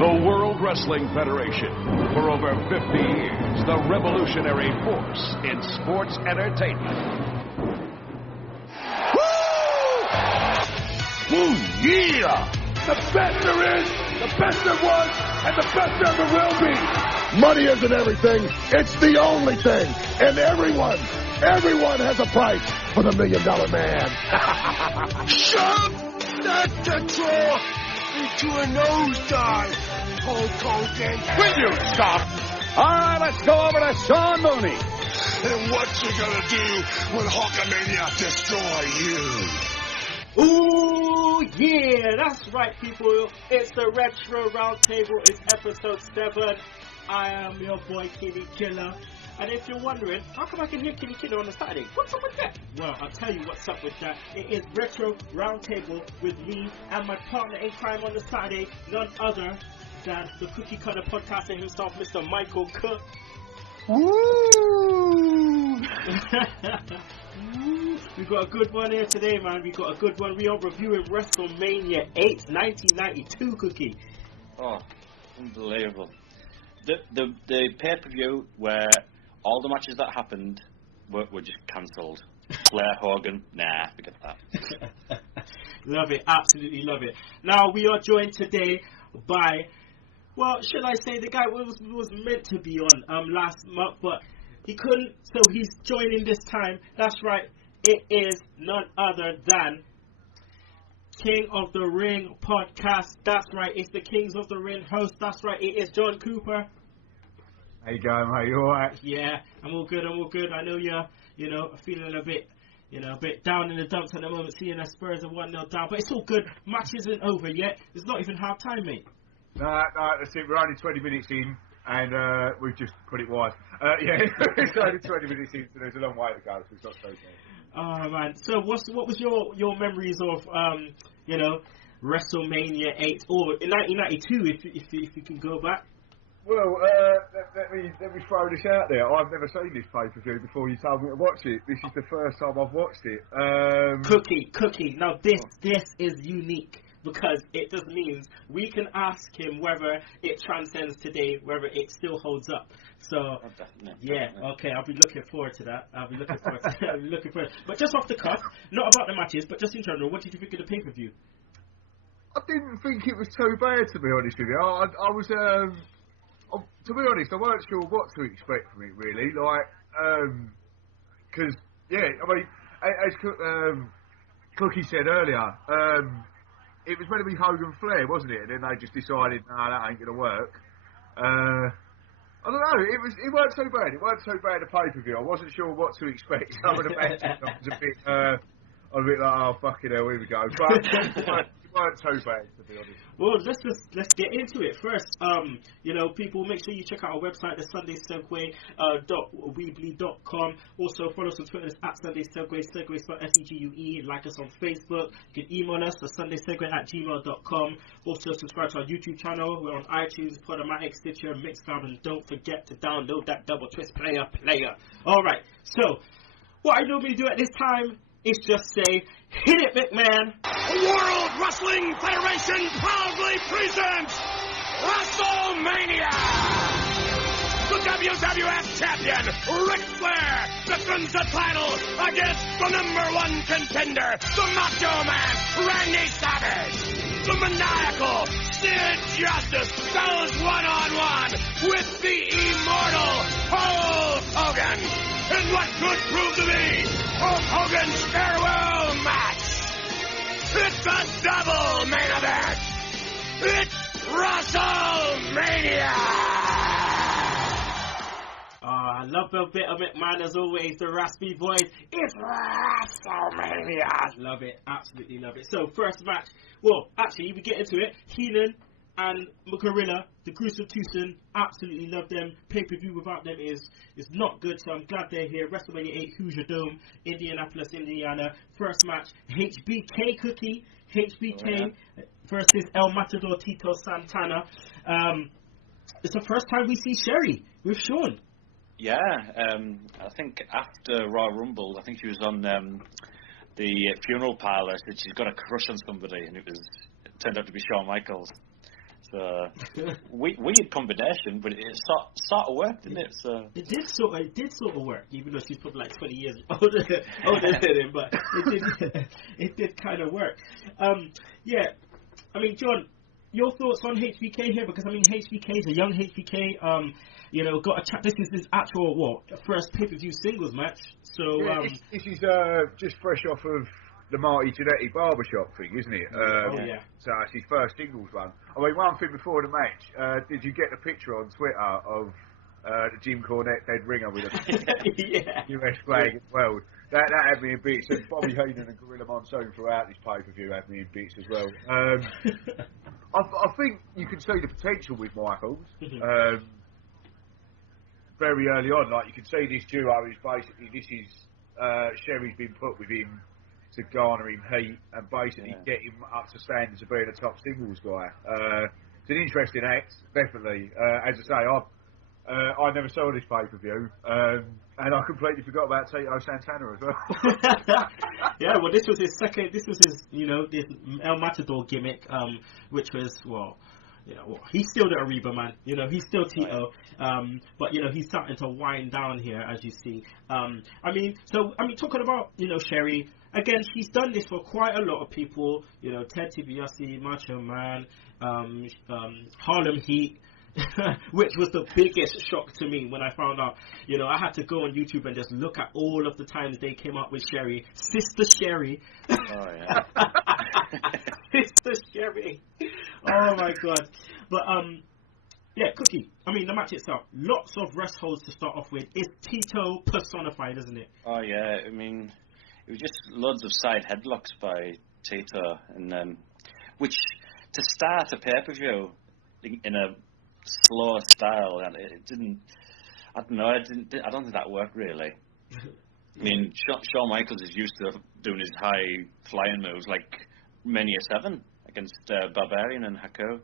The World Wrestling Federation. For over 50 years, the revolutionary force in sports entertainment. Woo! Yeah! The best there is, the best there was, and the best there ever will be. Money isn't everything. It's the only thing. And everyone has a price for the $1 Million Man. Shove that control into a nosedive, Hulk Hogan. Will you stop? All right, let's go over to Sean Mooney. And what you gonna do when Hulkamania destroy you? Ooh, yeah, that's right, people. It's the Retro Roundtable. It's episode 7. I am your boy, Kinny Killa. And if you're wondering, how come I can hear Kinny Killa on the Saturday? What's up with that? Well, I'll tell you what's up with that. It is Retro Roundtable with me and my partner in crime on the Saturday, none other than the cookie cutter podcaster himself, Mr. Michael Cook. Woo! We got a good one here today, man. We got a good one. We are reviewing Wrestlemania 8, 1992, Cookie. Oh, unbelievable. The pay-per-view where all the matches that happened were just cancelled. Flair, Hogan, nah, forget that. Love it, absolutely love it. Now, we are joined today by, well, should I say, the guy was meant to be on last month, but he couldn't, so he's joining this time. That's right, it is none other than King of the Ring podcast. That's right, it's the Kings of the Ring host. That's right, it is John Cooper. How you going, mate? You alright? Yeah, I'm all good. I know you're, feeling a bit down in the dumps at the moment, seeing the Spurs are 1-0 down, but it's all good. Match isn't over yet. It's not even half time, mate. No, that's it. We're only 20 minutes in, and we've just put it wide. Yeah, it's only 20 minutes in, so there's a long way to go, so it's not so bad. Oh, man. So what was your memories of, WrestleMania 8, or in 1992, if you can go back? Well, let me throw this out there. I've never seen this pay-per-view before you told me to watch it. This is the first time I've watched it. Cookie. Now this is unique because it just means we can ask him whether it transcends today, whether it still holds up. So, definitely. Okay, I'll be looking forward to that. But just off the cuff, not about the matches, but just in general, what did you think of the pay-per-view? I didn't think it was too bad, to be honest with you. I was, to be honest, I weren't sure what to expect from it, really. Because, as Cookie said earlier, it was meant to be Hogan Flair, wasn't it? And then they just decided, no, that ain't going to work. I don't know, it weren't too bad. It weren't too bad a pay-per-view. I wasn't sure what to expect. Some of the matches I was a bit like, oh, fucking hell, here we go. But it weren't too bad, to be honest. Well, let's get into it first. People, make sure you check out our website, the Sunday Segue .weebly.com. Also, follow us on Twitter at Sunday Segue. Segue is spelled SEGUE. Like us on Facebook. You can email us, the SundaySegue@gmail.com. Also, subscribe to our YouTube channel. We're on iTunes, Podomatic, Stitcher, Mixcloud, and don't forget to download that Double Twist player. All right. So, what I normally do at this time is just say, hit it, McMahon. World Wrestling Federation proudly presents WrestleMania! The WWF champion, Ric Flair, defends the title against the #1 contender, the Macho Man, Randy Savage. The maniacal Sid Justice goes one-on-one with the immortal Hulk Hogan in what could prove to be Hulk Hogan's farewell match. It's a double main event. It's WrestleMania. I love a bit of McMahon as always. The raspy voice. It's WrestleMania. Love it. Absolutely love it. So first match. Well, actually, we get into it. Heenan and Gorilla, the Gruesome Twosome, absolutely love them. Pay-per-view without them is not good, so I'm glad they're here. WrestleMania 8, Hoosier Dome, Indianapolis, Indiana. First match, HBK Cookie, HBK versus El Matador Tito Santana. It's the first time we see Sherry with Sean. Yeah, I think after Royal Rumble, I think she was on the funeral parlour, said she's got a crush on somebody, and it turned out to be Shawn Michaels. weird combination, but it sort of worked, didn't it? So it did sort of work, even though she's probably like 20 years older than him, but it did kind of work. Yeah, I mean, John, your thoughts on HBK here? Because I mean, HBK is a young HBK. You know, got a chat. This is his actual first pay-per-view singles match. So this is just fresh off of the Marty Jannetty barbershop thing, isn't it? Yeah. So it's his first singles one. I mean, one thing before the match, did you get the picture on Twitter of the Jim Cornette dead ringer with a US flag as well? That had me in bits, and Bobby Heenan and Gorilla Monsoon throughout this pay-per-view had me in bits as well. I think you can see the potential with Michaels. Very early on, like you can see this duo is basically, Sherry's been put with him to garner him heat and basically get him up to standards of being a top singles guy. It's an interesting act, definitely. As I say, I never saw this pay-per-view, and I completely forgot about Tito Santana as well. Yeah, well, this was his, this El Matador gimmick, which was, he's still the Ariba man, he's still Tito, but, he's starting to wind down here, as you see. Talking about, Sherry, again, she's done this for quite a lot of people, Ted DiBiase, Macho Man, Harlem Heat, which was the biggest shock to me when I found out. I had to go on YouTube and just look at all of the times they came up with Sherry, Sister Sherry. Oh yeah. Sister Sherry. Oh my God. But Cookie. I mean, the match itself, lots of rest holds to start off with. It's Tito personified, isn't it? Oh yeah. I mean, it was just loads of side headlocks by Tito, and which to start a pay-per-view in a slow style, and it didn't. I don't know. I don't think that worked really. I mean, Shawn Michaels is used to doing his high flying moves like Mania 7 against Barbarian and Haku,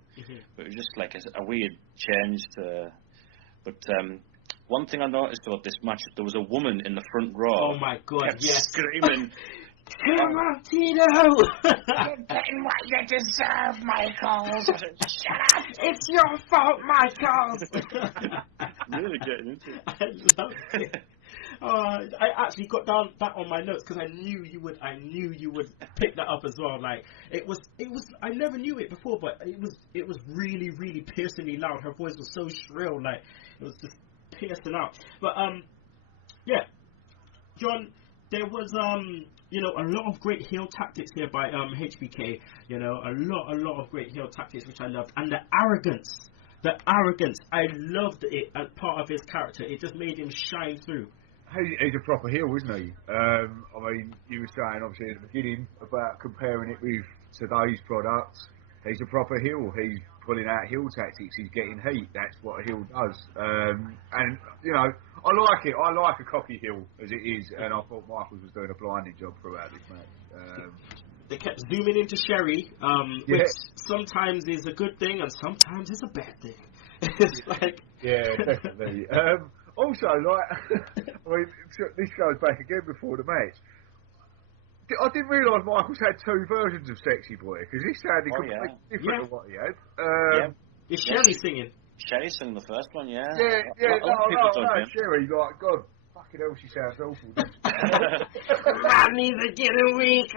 but it was just like a weird change to. But one thing I noticed about this match, there was a woman in the front row. Oh my God! Yes, screaming. Come on, Tito! You're getting what you deserve, Michaels. Shut up! It's your fault, Michaels. Really getting into it. I love it. I actually got down that on my notes because I knew you would pick that up as well. Like it was. I never knew it before, but it was really, really piercingly loud. Her voice was so shrill, like it was just piercing out. But John, there was a lot of great heel tactics here by HBK. A lot of great heel tactics which I loved, and the arrogance, I loved it as part of his character. It just made him shine through. He's a proper heel, isn't he? I mean, you were saying obviously at the beginning about comparing it with today's products. He's a proper heel. He's pulling out heel tactics. He's getting heat. That's what a heel does. And I like it. I like a cocky heel as it is, and I thought Michaels was doing a blinding job throughout this match. They kept zooming into Sherry, which sometimes is a good thing and sometimes is a bad thing. It's like... Yeah, definitely. Also, this goes back again before the match. I didn't realise Michaels had two versions of Sexy Boy, because this sounded completely different to what he had. Is Sherry singing? Sherry sang the first one, yeah. No, Sherry, like, God, fucking hell, she sounds awful. My knees are getting weak.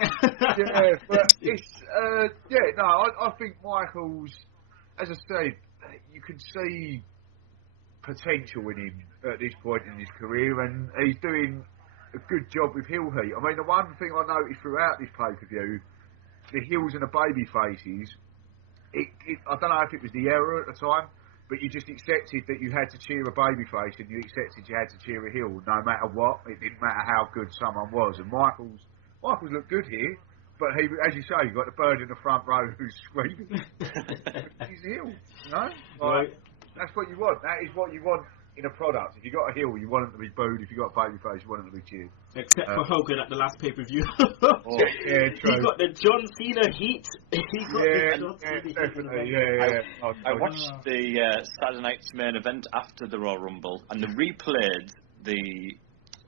But it's, I think Michaels, as I said, you can see potential in him at this point in his career, and he's doing a good job with heel heat. I mean, the one thing I noticed throughout this pay-per-view, the heels and the baby faces, I don't know if it was the error at the time, but you just accepted that you had to cheer a baby face and you accepted you had to cheer a heel no matter what. It didn't matter how good someone was. And Michaels looked good here, but he, as you say, you got the bird in the front row who's screaming. He's a heel, Right. That's what you want. That is what you want in a product. If you got a heel, you want it to be booed. If you got a baby face, you want it to be cheered. Except for Hogan at the last pay-per-view. True. He got the John Cena heat. Definitely. I watched the Saturday night's main event after the Royal Rumble, and they replayed the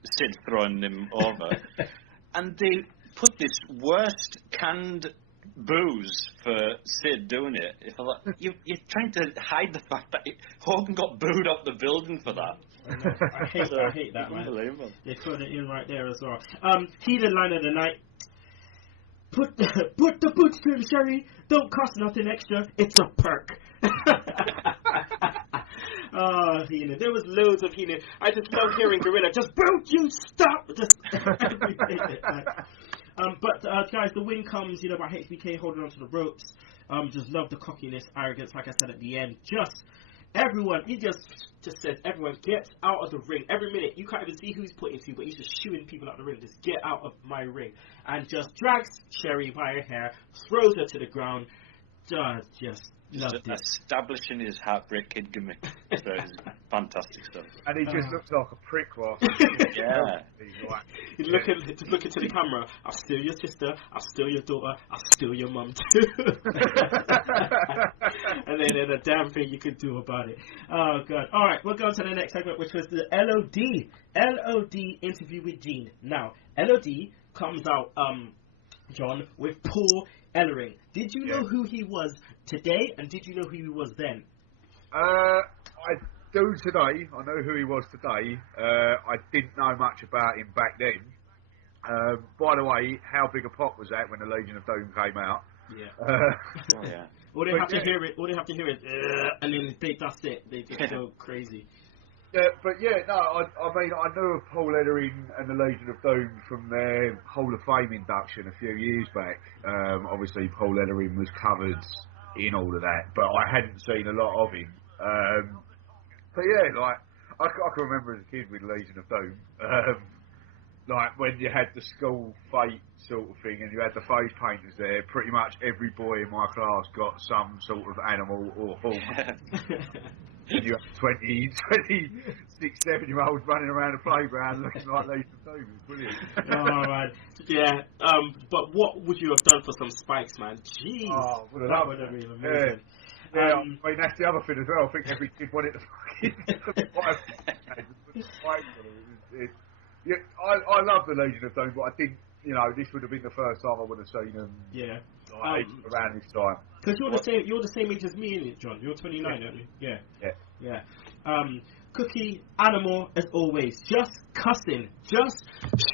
Sid throwing him over, and they put this worst canned boos for Sid doing it. If I like, you're trying to hide the fact that Hogan got booed up the building for that. I hate that, man. Unbelievable. They put it in right there as well. Heated line of the night. Put the boots to the Sherry. Don't cost nothing extra. It's a perk. Oh, Heenan. There was loads of Heenan. I just love hearing Gorilla. Just won't you stop? Just but guys, the win comes, by HBK holding onto the ropes. Just love the cockiness, arrogance, like I said at the end. Just everyone, he just says, everyone gets out of the ring. Every minute, you can't even see who he's pointing to, but he's just shooing people out of the ring. Just get out of my ring. And just drags Sherry by her hair, throws her to the ground. Just loved it. Establishing his Heartbreak Kid gimmick. So it's fantastic stuff. And he just looks like a prick whilst yeah. He's looking to the camera. I'll steal your sister. I'll steal your daughter. I'll steal your mum too. And then there's a damn thing you could do about it. Oh, God. All right, we'll go on to the next segment, which was the LOD interview with Gene. Now, LOD comes out, John, with Paul Ellering. Did you know who he was today, and did you know who he was then? I do today. I know who he was today. I didn't know much about him back then. By the way, how big a pop was that when the Legion of Doom came out? Yeah. Yeah. All they have to hear it, and then that's it. They just go crazy. Yeah, but I mean, I knew of Paul Ellering and the Legion of Doom from their Hall of Fame induction a few years back. Obviously, Paul Ellering was covered in all of that, but I hadn't seen a lot of him. But yeah, like, I can remember as a kid with Legion of Doom, like when you had the school fete sort of thing and you had the face painters there, pretty much every boy in my class got some sort of animal or horse. And you have 26, 7-year-olds running around the playground looking like Legion of Doom. It was brilliant. Oh, man. Yeah, but what would you have done for some spikes, man? Jeez. Oh, that would have been amazing. Yeah, I mean, that's the other thing as well. I think every kid wanted to fucking I love the Legion of Doom, but I think, this would have been the first time I would have seen them around this time. Because you're the same age as me, isn't it, John? You're 29, aren't you? Yeah. Cookie, animal, as always. Just cussing. Just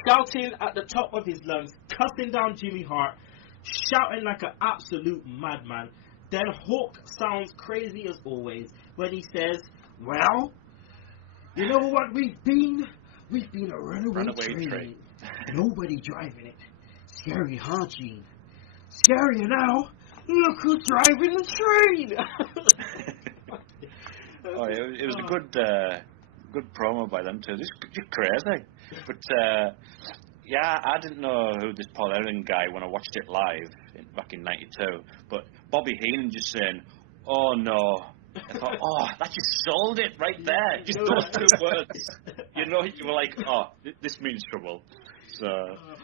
shouting at the top of his lungs. Cussing down Jimmy Hart. Shouting like an absolute madman. Then Hawk sounds crazy as always when he says, well, you know what we've been? We've been a runaway train. Nobody driving it. Scary, huh, Gene? Scarier now. Look who's driving the train. It was a good promo by them too. Just crazy. But I didn't know who this Paul Ellering guy when I watched it live back in '92. But Bobby Heenan just saying, "Oh no." I thought, that just sold it right there. Just those two words. You were like, this means trouble. So.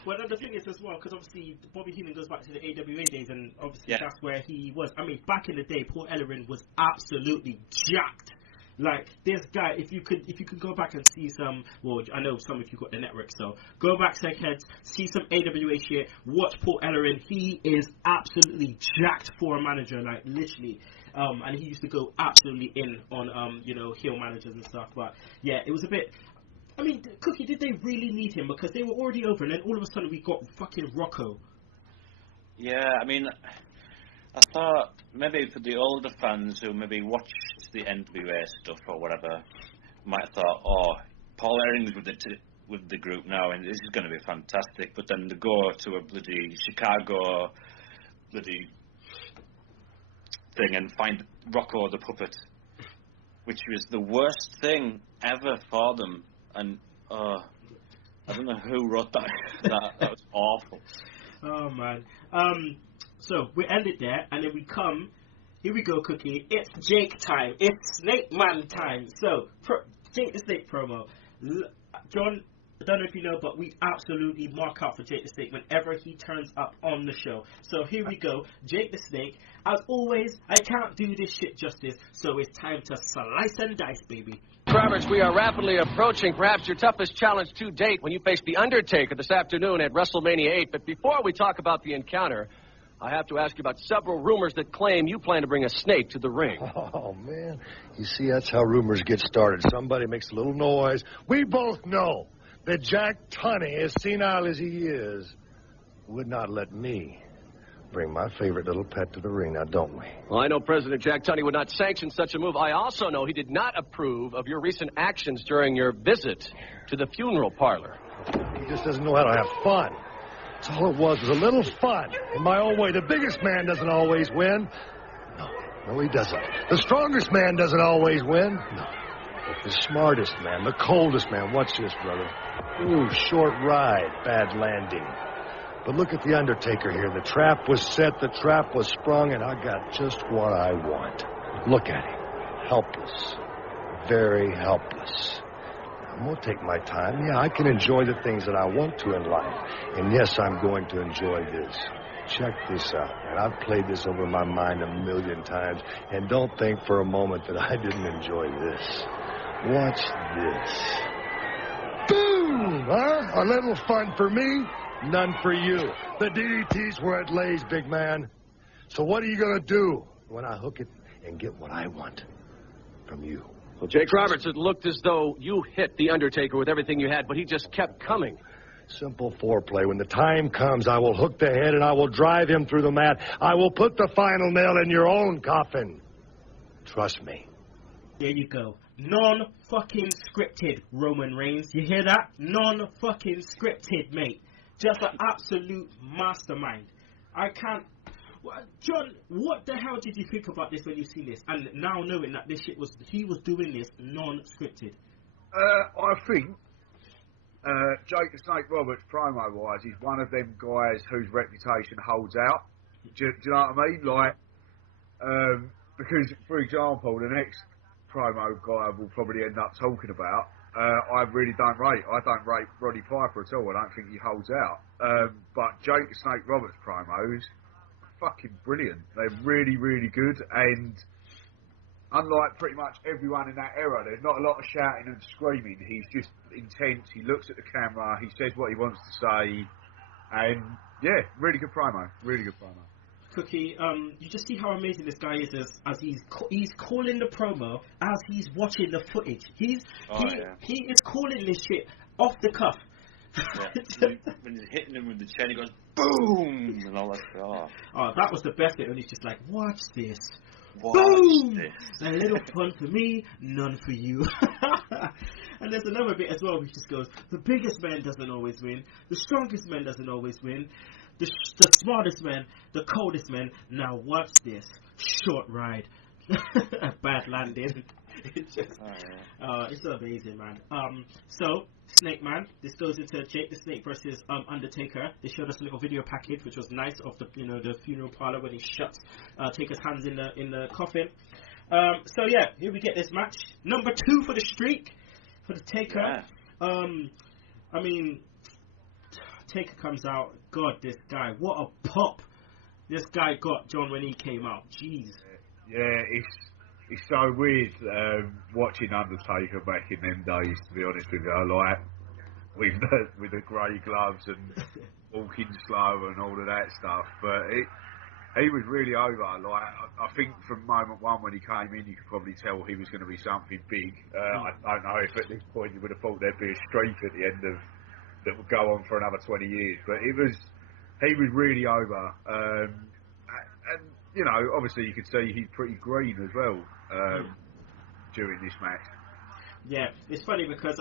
Well, the thing is as well, because obviously Bobby Heenan goes back to the AWA days, and obviously that's where he was. I mean, back in the day, Paul Ellering was absolutely jacked. Like, this guy, if you could go back and see some, well, I know some of you got the network, so go back, Segheads, see some AWA shit, watch Paul Ellering. He is absolutely jacked for a manager, like, literally. And he used to go absolutely in on, heel managers and stuff. But, yeah, it was a bit... I mean, Cookie, did they really need him? Because they were already over, and then all of a sudden we got fucking Rocco. Yeah, I mean, I thought maybe for the older fans who maybe watched the NWA stuff or whatever, might have thought, Paul Ellering's with the group now, and this is going to be fantastic. But then to go to a bloody Chicago bloody thing and find Rocco the puppet, which was the worst thing ever for them. And I don't know who wrote that. That was awful. Oh, man. So we end it there, and then we come. Here we go, Cookie. It's Jake time. It's Snake Man time. So, Jake the Snake promo. John, I don't know if you know, but we absolutely mark out for Jake the Snake whenever he turns up on the show. So here we go. Jake the Snake. As always, I can't do this shit justice, so it's time to slice and dice, baby. Travers, we are rapidly approaching perhaps your toughest challenge to date when you face The Undertaker this afternoon at WrestleMania 8. But before we talk about the encounter, I have to ask you about several rumors that claim you plan to bring a snake to the ring. Oh, man. You see, that's how rumors get started. Somebody makes a little noise. We both know that Jack Tunney, as senile as he is, would not let me bring my favorite little pet to the ring, now don't we? Well, I know President Jack Tunney would not sanction such a move. I also know he did not approve of your recent actions during your visit to the funeral parlor. He just doesn't know how to have fun. That's all it was a little fun. In my own way, the biggest man doesn't always win. No, he doesn't. The strongest man doesn't always win. No. But the smartest man, the coldest man. Watch this, brother. Ooh, short ride, bad landing. But look at the Undertaker here. The trap was set, the trap was sprung, and I got just what I want. Look at him. Helpless. Very helpless. I'm going to take my time. Yeah, I can enjoy the things that I want to in life. And yes, I'm going to enjoy this. Check this out, man. I've played this over my mind 1,000,000 times. And don't think for a moment that I didn't enjoy this. Watch this. Boom! Huh? A little fun for me, none for you. The DDT's where it lays, big man. So what are you going to do when I hook it and get what I want from you? Well, Jake Roberts, it looked as though you hit the Undertaker with everything you had, but he just kept coming. Simple foreplay. When the time comes, I will hook the head and I will drive him through the mat. I will put the final nail in your own coffin. Trust me. There you go. Non-fucking scripted, Roman Reigns. You hear that? Non-fucking scripted, mate. Just an absolute mastermind. I can't... John, what the hell did you think about this when you see this? And now knowing that this shit he was doing this non-scripted. I think Jake the Snake Roberts, promo-wise, is one of them guys whose reputation holds out. Do you know what I mean? Like, because, for example, the next promo guy we'll probably end up talking about, I really don't rate. I don't rate Roddy Piper at all. I don't think he holds out. But Jake the Snake Roberts promos, fucking brilliant. They're really, really good. And unlike pretty much everyone in that era, there's not a lot of shouting and screaming. He's just intense. He looks at the camera. He says what he wants to say. And, yeah, really good promo. Really good promo. Cookie, you just see how amazing this guy is as he's calling the promo as he's watching the footage. He is calling this shit off the cuff. Yeah. When he's hitting him with the chain, he goes boom and all that stuff. Oh, that was the best bit when he's just like, watch this. Watch Boom! this. A little fun for me, none for you. And there's another bit as well which just goes, the biggest man doesn't always win, the strongest man doesn't always win, the smartest man, the coldest man. Now watch this. Short ride. Bad landing. It's amazing, man. So, Snake Man, this goes into Jake the Snake versus Undertaker. They showed us a little video package which was nice of the the funeral parlor when he shuts Taker's hands in the coffin. So yeah, here we get this match. Number 2 for the streak for the Taker. Yeah. I mean, Taker comes out. God, this guy, what a pop this guy got, John, when he came out. Jeez. Yeah, it's so weird watching Undertaker back in them days, to be honest with you, like with the grey gloves and walking slow and all of that stuff. But he was really over. Like I think from moment one when he came in, you could probably tell he was going to be something big. I don't know if at this point you would have thought there'd be a streak at the end of that would go on for another 20 years. But he was really over. And obviously you could see he's pretty green as well during this match. Yeah, it's funny because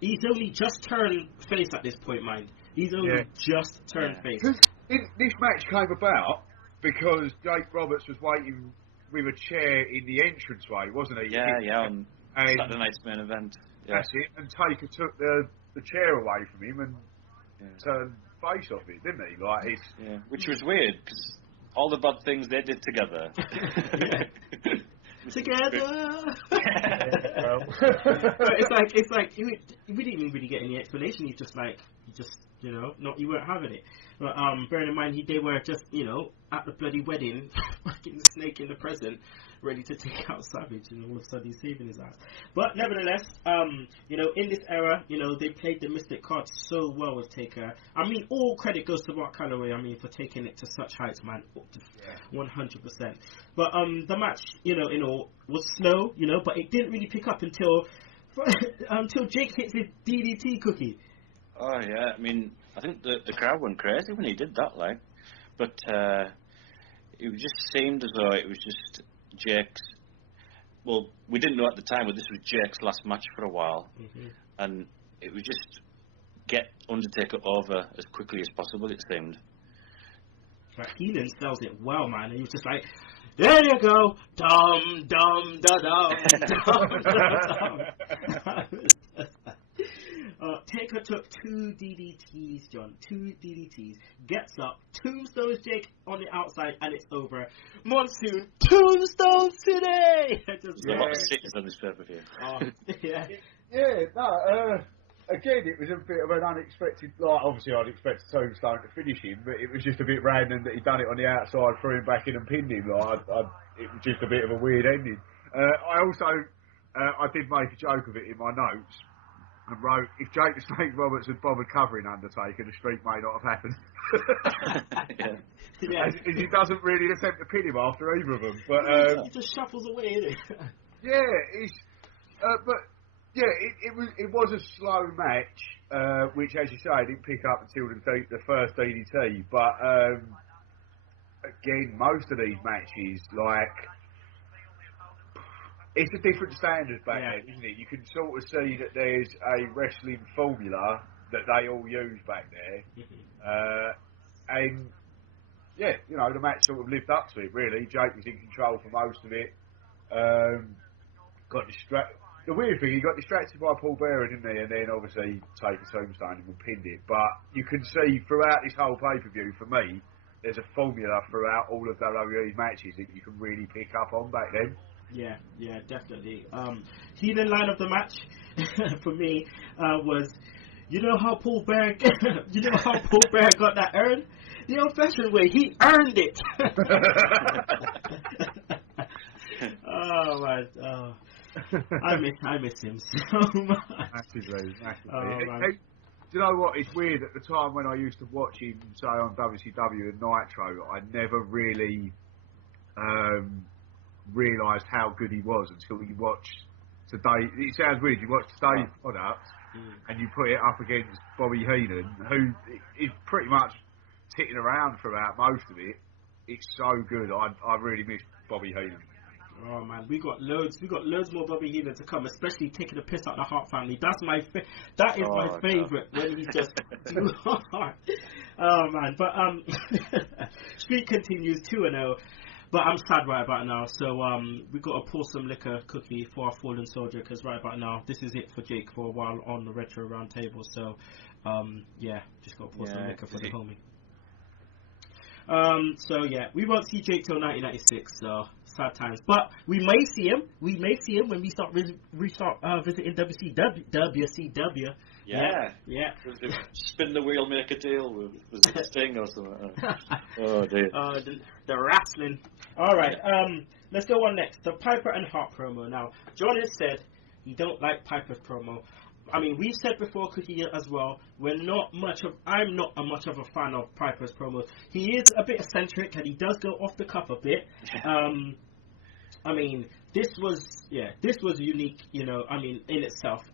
he's only just turned face at this point, mind. He's only just turned face. Because this match came about because Jake Roberts was waiting with a chair in the entranceway, wasn't he? Yeah, on Saturday night's main event. Yeah. That's it. And Taker took the chair away from him and turned face off it, didn't he? Which was weird because all the bad things they did together. Together. But it's like we didn't even really get any explanation. He's just like you know, not you weren't having it. But bearing in mind they were just, you know, at the bloody wedding, fucking Snake in the present, ready to take out Savage, and all of a sudden he's saving his ass. But nevertheless, you know, in this era, you know, they played the Mystic card so well with Taker. I mean, all credit goes to Mark Calloway, I mean, for taking it to such heights, man. 100%. But the match, you know, in all, was slow, you know, but it didn't really pick up until Jake hits his DDT cookie. Oh, yeah, I mean, I think the crowd went crazy when he did that, like. But it just seemed as though it was just Jake's... Well, we didn't know at the time, but this was Jake's last match for a while. Mm-hmm. And it was just get Undertaker over as quickly as possible, it seemed. Like, Heenan sells it well, man. He was just like, there you go, dum, dum, da, dum, dum, da, dum. Taker took 2 DDTs, John. 2 DDTs. Gets up, tombstones Jake on the outside, and it's over. Monsoon, Tombstone City! There's a lot of cities on this pay-per-view. Oh, yeah. Yeah, no, again, it was a bit of an unexpected, like, obviously I'd expect Tombstone to finish him, but it was just a bit random that he'd done it on the outside, threw him back in and pinned him. Like, it was just a bit of a weird ending. I did make a joke of it in my notes, and wrote, if Jake the Snake Roberts had bothered covering Undertaker, the streak may not have happened. Yeah. As he doesn't really attempt to pin him after either of them. But he just shuffles away, innit? It was a slow match, which, as you say, didn't pick up until the first DDT. But again, most of these matches, like, it's a different standard back then, isn't it? You can sort of see that there's a wrestling formula that they all use back there. And, yeah, you know, the match sort of lived up to it, really. Jake was in control for most of it. Got distracted. The weird thing, he got distracted by Paul Bearer, didn't he? And then, obviously, Taker Tombstone and pinned it. But you can see throughout this whole pay-per-view, for me, there's a formula throughout all of WWE's matches that you can really pick up on back then. Yeah, definitely. Heathen line of the match for me was, you know how Paul Bear got that earned? The old-fashioned way, he earned it. Oh man, I miss him so much. Massively. Oh, man. Do you know what? It's weird. At the time when I used to watch him, say on WCW and Nitro, I never really realised how good he was until you watched today. It sounds weird. You watch today's product and you put it up against Bobby Heenan, who is pretty much sitting around throughout most of it. It's so good. I really miss Bobby Heenan. Oh man, we got loads more Bobby Heenan to come, especially taking the piss out of the Hart family. That is my favourite when he's just too hard. Oh man, but streak continues 2-0. But I'm sad right about now, so we got to pour some liquor cookie for our fallen soldier, because right about now, this is it for Jake for a while on the Retro Roundtable. So, just got to pour some liquor for the homie. So yeah, we won't see Jake till 1996, so sad times. But we may see him when we start visiting WCW. Yeah. Spin the wheel, make a deal with Sting or something. Oh dear. The wrestling. All right. Let's go on next. The Piper and Hart promo. Now, John has said he don't like Piper's promo. I mean, we've said before, Cookie, as well, I'm not much of a fan of Piper's promos. He is a bit eccentric, and he does go off the cuff a bit. I mean, this was unique, you know, I mean, in itself,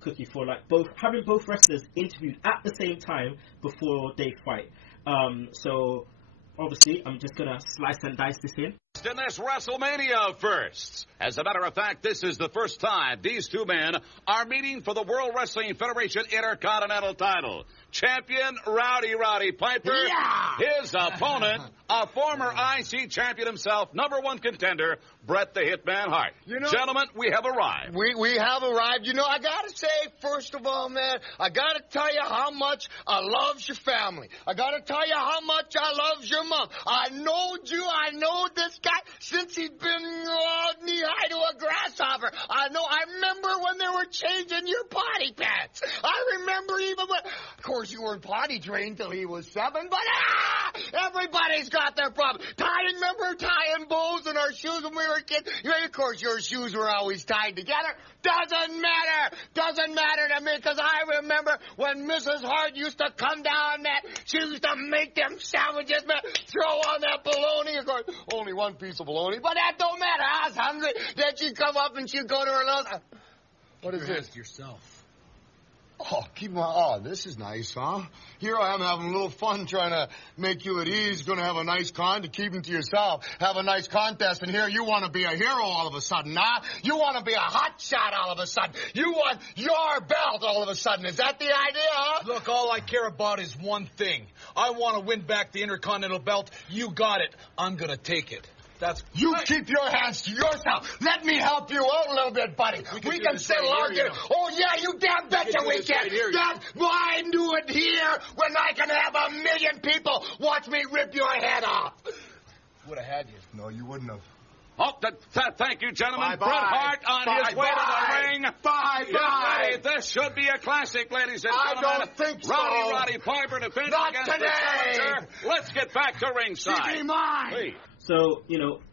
Cookie, for like having both wrestlers interviewed at the same time before they fight. So, obviously, I'm just going to slice and dice this in. In this Wrestlemania first. As a matter of fact, this is the first time these two men are meeting for the World Wrestling Federation Intercontinental title. Champion Rowdy Piper. Yeah! His opponent, a former IC champion himself, #1 contender, Bret the Hitman Hart. You know, gentlemen, we have arrived. We have arrived. You know, I gotta say, first of all, man, I gotta tell you how much I loves your family. I gotta tell you how much I loves your mom. I know you. I know this guy. guy since he's been knee-high to a grasshopper. I remember when they were changing your potty pads. I remember even when... Of course, you weren't potty trained till he was 7, but everybody's got their problem. Remember tying bows in our shoes when we were kids? Of course, your shoes were always tied together. Doesn't matter to me, because I remember when Mrs. Hart used to come down that, she used to make them sandwiches, man, throw on that bologna. Of course, only one piece of bologna, but that don't matter. I was hungry. Then she'd come up and she'd go to her little... What is this? Yourself. Oh, this is nice, huh? Here I am having a little fun trying to make you at ease. Going to have a nice con to keep them to yourself. Have a nice contest, and here you want to be a hero all of a sudden, huh? You want to be a hot shot all of a sudden. You want your belt all of a sudden. Is that the idea, huh? Look, all I care about is one thing. I want to win back the Intercontinental belt. You got it. I'm going to take it. You keep your hands to yourself. Let me help you out a little bit, buddy. We can settle arguing. Oh, yeah, you damn betcha we can. Why do it here when I can have 1 million people watch me rip your head off? Would have had you. No, you wouldn't have. Oh, thank you, gentlemen. Bye-bye. Bret Hart on his way to the ring. Bye-bye. This should be a classic, ladies and gentlemen. I don't think so. Roddy Piper defending against today. the challenger. Let's get back to ringside. She be mine. Please. So,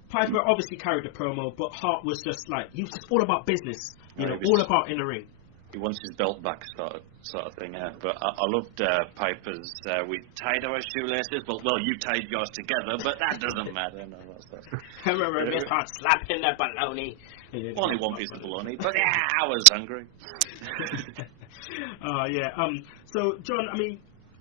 Piper obviously carried the promo, but Hart was just like, he was just all about business, all about in the ring. He wants his belt back, sort of thing, yeah. But I loved Piper's, we tied our shoelaces. Well, you tied yours together, but that doesn't matter. No, that's I remember Miss Hart slapping that bologna. only one piece of bologna, but I was hungry. So, John,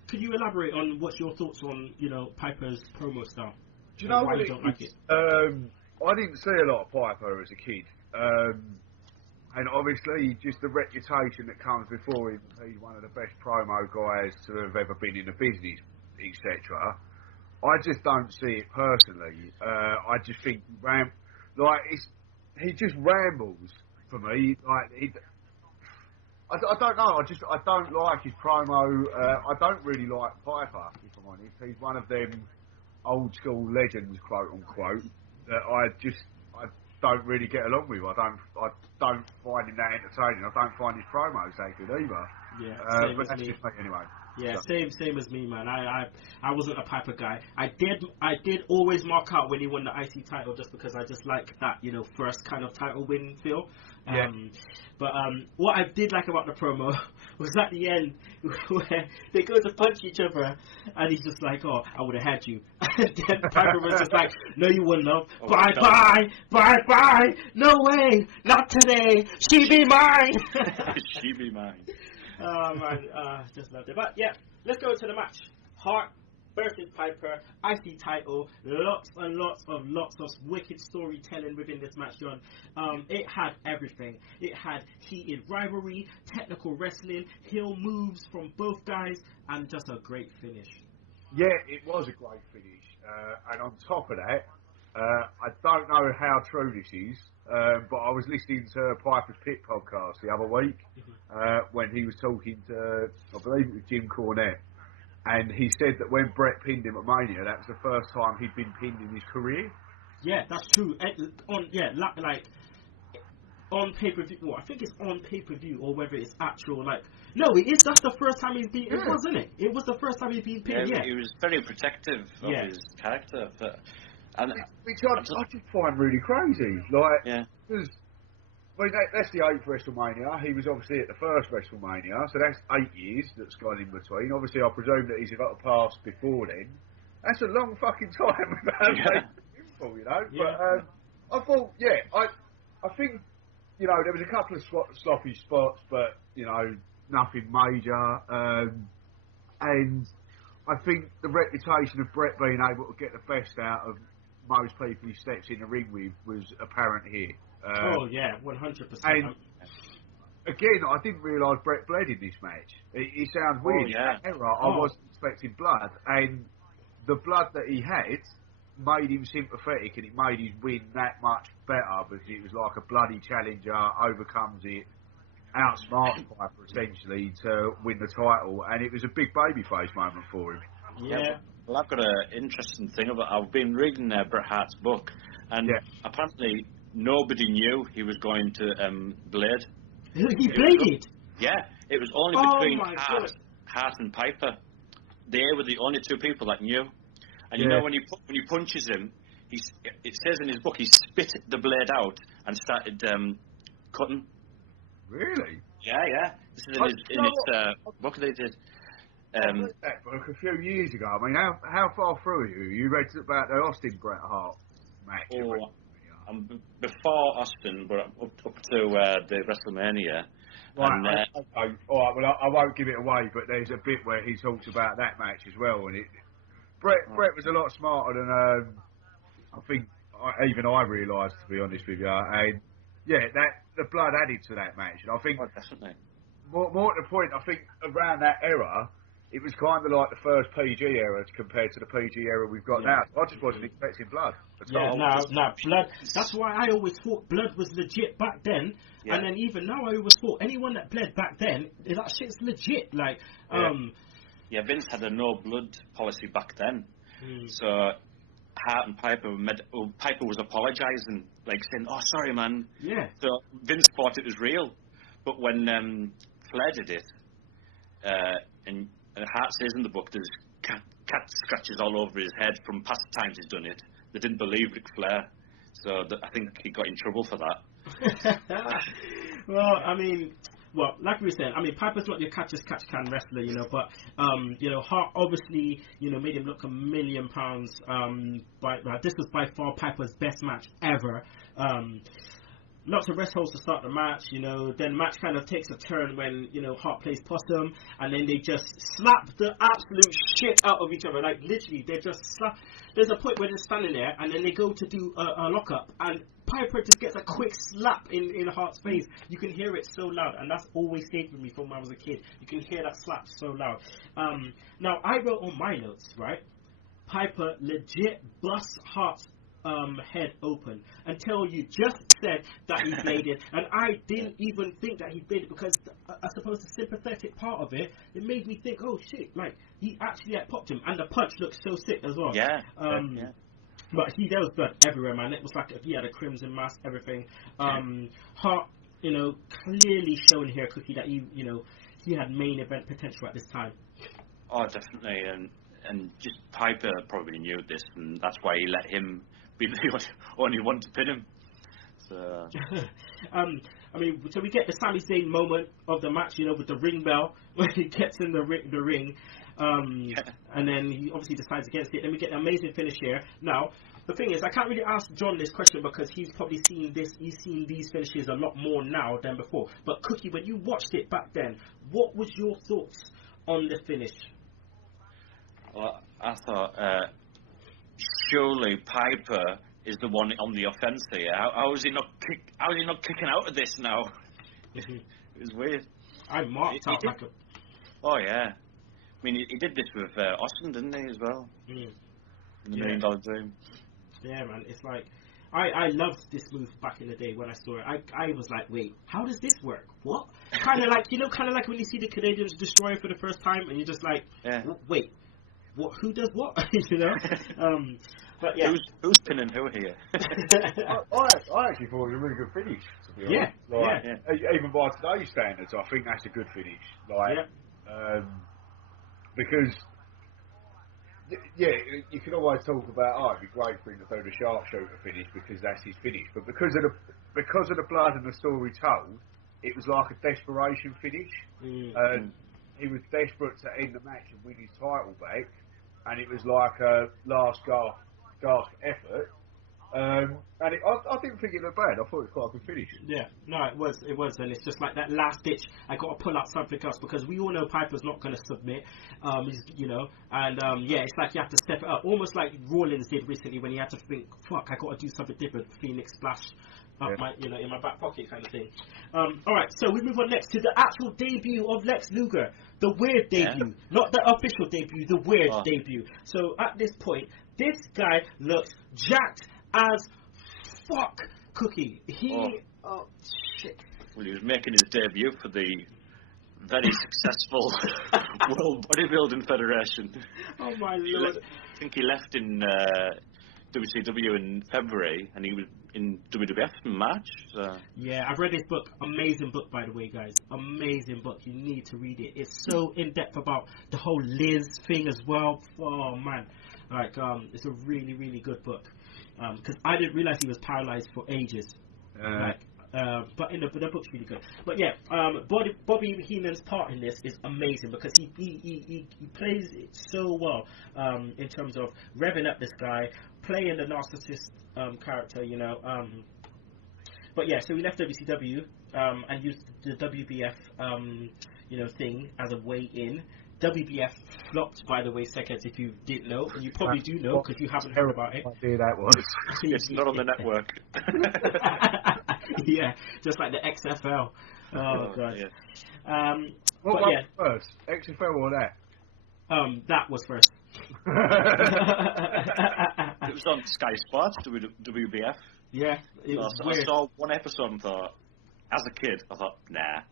could you elaborate on what's your thoughts on, Piper's promo style? Do you know why what you don't like it? I didn't see a lot of Piper as a kid. And obviously, just the reputation that comes before him, he's one of the best promo guys to have ever been in the business, etc. I just don't see it personally. I just think he just rambles for me. I don't know. I don't like his promo. I don't really like Piper, if I'm honest. He's one of them old school legends, quote unquote, that I don't really get along with. I don't find him that entertaining. I don't find his promos that good either. Yeah, but that's just me anyway. Yeah, same as me, man. I wasn't a Piper guy. I did always mark out when he won the IC title, just because I just like that, first kind of title win feel. But what I did like about the promo was at the end where they go to punch each other, and he's just like, "Oh, I would have had you." And then Piper was just like, "No, you wouldn't have. Bye. No way, not today. She be mine." She be mine. Oh man, just loved it. But yeah, let's go to the match. Hart versus Piper, IC title. Lots of wicked storytelling within this match, John. It had everything. It had heated rivalry, technical wrestling, heel moves from both guys, and just a great finish. Yeah, it was a great finish. And on top of that, I don't know how true this is, but I was listening to Piper's Pit podcast the other week when he was talking to, I believe it was Jim Cornette, and he said that when Bret pinned him at Mania, that was the first time he'd been pinned in his career. Yeah, that's true. On pay-per-view, well, I think it's on pay-per-view, or whether it's actual, no, it is. That's the first time he's been. It was, isn't it? It was the first time he's been pinned. Yeah, he was very protective of his character. Which I just find really crazy. Because that's the 8th WrestleMania. He was obviously at the first WrestleMania, so that's 8 years that's gone in between. Obviously, I presume that he's got a past before then. That's a long fucking time without making info, Yeah. But I thought, I think, there was a couple of sloppy spots, but, nothing major. And I think the reputation of Bret being able to get the best out of most people he steps in the ring with was apparent here. 100%. And again, I didn't realise Bret bled in this match. It sounds weird. I wasn't expecting blood, and the blood that he had made him sympathetic, and it made his win that much better because it was like a bloody challenger overcomes it, outsmarts Piper essentially to win the title, and it was a big babyface moment for him. Yeah. Well, I've got an interesting thing about. I've been reading Bret Hart's book, And apparently nobody knew he was going to blade. He bladed? Yeah, it was only between Hart and Piper. They were the only two people that knew. And you know, when he punches him, it says in his book he spit the blade out and started cutting. Really? Yeah. This is in his book they did. I read that book a few years ago. I mean, how far through are you? You read about the Austin Bret Hart match? I'm before Austin, but up to the WrestleMania. Right. Okay. All right. Well, I won't give it away, but there's a bit where he talks about that match as well, and Bret was a lot smarter than I think even I realised, to be honest with you. And the blood added to that match, and I think definitely. More to the point, I think around that era, it was kind of like the first PG era compared to the PG era we've got now. I just wasn't expecting blood. Blood. That's why I always thought blood was legit back then, and then even now I always thought anyone that bled back then, that shit's legit. Like, Vince had a no blood policy back then, so Hart and Piper Piper was apologising, like saying, "Oh, sorry, man." Yeah. So Vince thought it was real, but when Flair did it, and Hart says in the book there's cat scratches all over his head from past times he's done it. They didn't believe Ric Flair, so I think he got in trouble for that. Well, I mean, like we said, I mean, Piper's not your catch-as-catch-can wrestler, you know, but, Hart obviously, made him look £1 million. This was by far Piper's best match ever. Lots of rest holds to start the match, then the match kind of takes a turn when, Hart plays possum, and then they just slap the absolute shit out of each other. Like, literally, they just slap. There's a point where they're standing there, and then they go to do a lockup, and Piper just gets a quick slap in Hart's face. You can hear it so loud, and that's always stayed with me from when I was a kid. You can hear that slap so loud. Now, I wrote on my notes, right? Piper legit busts Hart's head open until you just said that he bladed, and I didn't even think that he bladed because I suppose the sympathetic part of it made me think, oh shit, like he actually popped him, and the punch looked so sick as well. But there was blood everywhere, man. It was like he had a crimson mask, everything. Hart, clearly showing here, Cookie, that he had main event potential at this time. Oh, definitely, and just Piper probably knew this, and that's why he let him be the only one to pin him. So, so we get the Sami Zayn moment of the match, with the ring bell when he gets in the ring, and then he obviously decides against it. Then we get an amazing finish here. Now, the thing is, I can't really ask John this question because he's probably seen these finishes a lot more now than before. But Cookie, when you watched it back then, what was your thoughts on the finish? Well, I thought, surely Piper is the one on the offence here. How is he not kicking out of this now? It was weird. I marked out like a... Oh, yeah. I mean, he did this with Austin, didn't he, as well? In the $1 Million Dream. Yeah, man. It's like... I loved this move back in the day when I saw it. I was like, wait, how does this work? What? Kind of like when you see the Canadians destroy it for the first time and you're just like, wait, what? Who does what? But yeah. Who's pinning who here? I actually thought it was a really good finish, to be honest. Even by today's standards, I think that's a good finish. Because, you can always talk about, it'd be great for him to do the sharpshooter finish because that's his finish. But because of the blood and the story told, it was like a desperation finish. He was desperate to end the match and win his title back, and it was like a last gasp effort. And I didn't think it looked bad. I thought it was quite a good finish. Yeah, no, it was, and it's just like that last ditch. I got to pull out something else because we all know Piper's not going to submit. It's like you have to step it up, almost like Rollins did recently when he had to think, fuck, I got to do something different. Phoenix splash up in my back pocket kind of thing. All right, so we move on next to the actual debut of Lex Luger, the weird debut, not the official debut, the weird debut. So at this point, this guy looks jacked as fuck, Cookie. Oh shit. Well, he was making his debut for the very successful World Bodybuilding Federation. Oh my lord. I think he left in WCW in February, and he was in WWF in March. So. Yeah, I've read this book. Amazing book, by the way, guys. Amazing book. You need to read it. It's so in depth about the whole Liz thing as well. Oh man, like it's a really, really good book. Because I didn't realize he was paralyzed for ages. But in the book's really good. But yeah, Bobby Heenan's part in this is amazing because he plays it so well in terms of revving up this guy, playing the narcissist character, you know. But yeah, so he left WCW and used the WBF thing as a way in. WBF flopped, by the way, seconds, if you didn't know. And you probably do know because you haven't heard about it. Idea that was. It's not on the network. Yeah, just like the XFL. Oh, God. Yeah. What was first? XFL or that? That was first. It was on Sky Sports, WBF. Yeah, it was weird. I saw one episode and thought, as a kid, I thought, nah.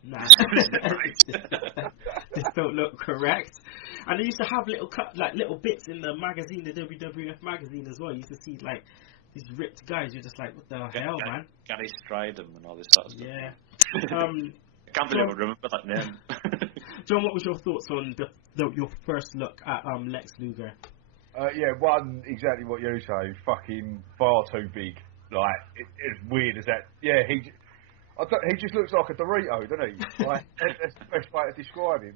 This don't look correct. And they used to have little bits in the magazine, the WWF magazine as well. You used to see like these ripped guys. You're just like, what the hell, man? Gary Stridham and all this sort of stuff. Yeah. I can't believe I remember that name. John, what was your thoughts on your first look at Lex Luger? Yeah, one, exactly what you say, fucking far too big. Like, it's weird as that. Yeah, he just looks like a Dorito, doesn't he? Like, that's the best way to describe him.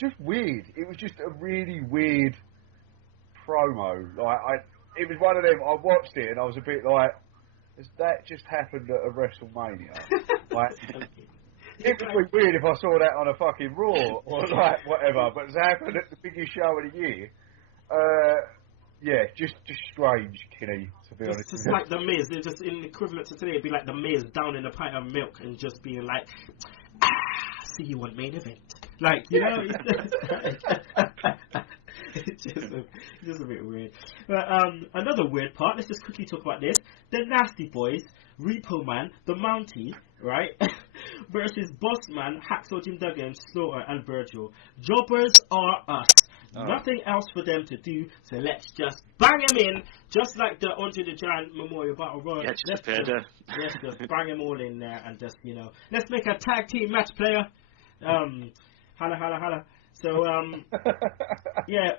Just weird. It was just a really weird promo. Like, it was one of them, I watched it and I was a bit like, has that just happened at a WrestleMania? Like, it would be weird if I saw that on a fucking Raw or like whatever, but it's happened at the biggest show of the year. Yeah, just strange, Kinny, to be honest. Just like The Miz, they're just in equivalent to today, it'd be like The Miz down in a pint of milk and just being like, see you on main event. Like, you know, it's just a bit weird. But another weird part, let's just quickly talk about this. The Nasty Boys, Repo Man, The Mountie, right, versus Boss Man, Hacksaw Jim Duggan, Slaughter, and Virgil. Jobbers are us. Nothing else for them to do, so let's just bang them in, just like the Andre the Giant Memorial Battle Royal. Yeah, let's just bang them all in there and just, you know, let's make a tag team match, player. Holla, holla, holla. So, yeah,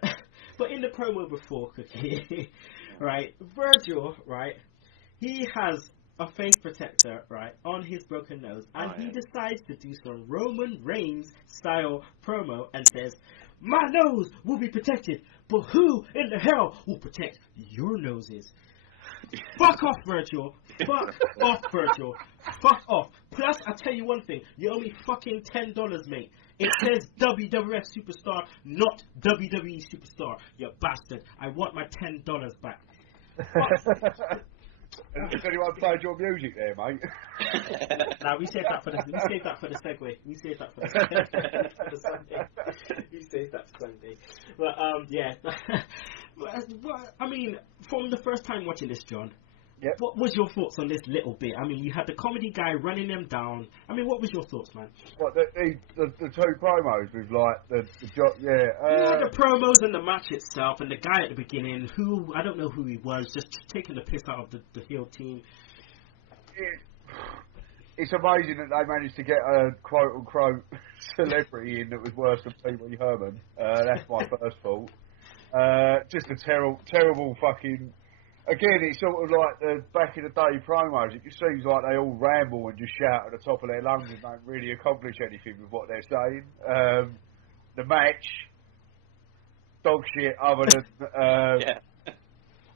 but in the promo before, Cookie, right, Virgil, right, he has a face protector, right, on his broken nose, and he decides to do some Roman Reigns style promo and says, my nose will be protected, but who in the hell will protect your noses? Fuck off, Virgil. Fuck off, Virgil. Fuck off. Plus, I'll tell you one thing. You owe me fucking $10, mate. It says WWF Superstar, not WWE Superstar. You bastard. I want my $10 back. Has anyone played your music there, mate? Nah, we saved that for the segue. We saved that for the Sunday. We saved that for Sunday. But yeah. I mean, from the first time watching this, John, yep. What was your thoughts on this little bit? I mean, you had the comedy guy running them down. I mean, what was your thoughts, man? What, the two promos with, like, the the promos and the match itself, and the guy at the beginning, who, I don't know who he was, just taking the piss out of the heel team. It's amazing that they managed to get a quote-unquote celebrity in that was worse than Pee Wee Herman. That's my first thought. Just a terrible fucking... Again, it's sort of like the back in the day promos. It just seems like they all ramble and just shout at the top of their lungs and don't really accomplish anything with what they're saying. The match, dog shit other than...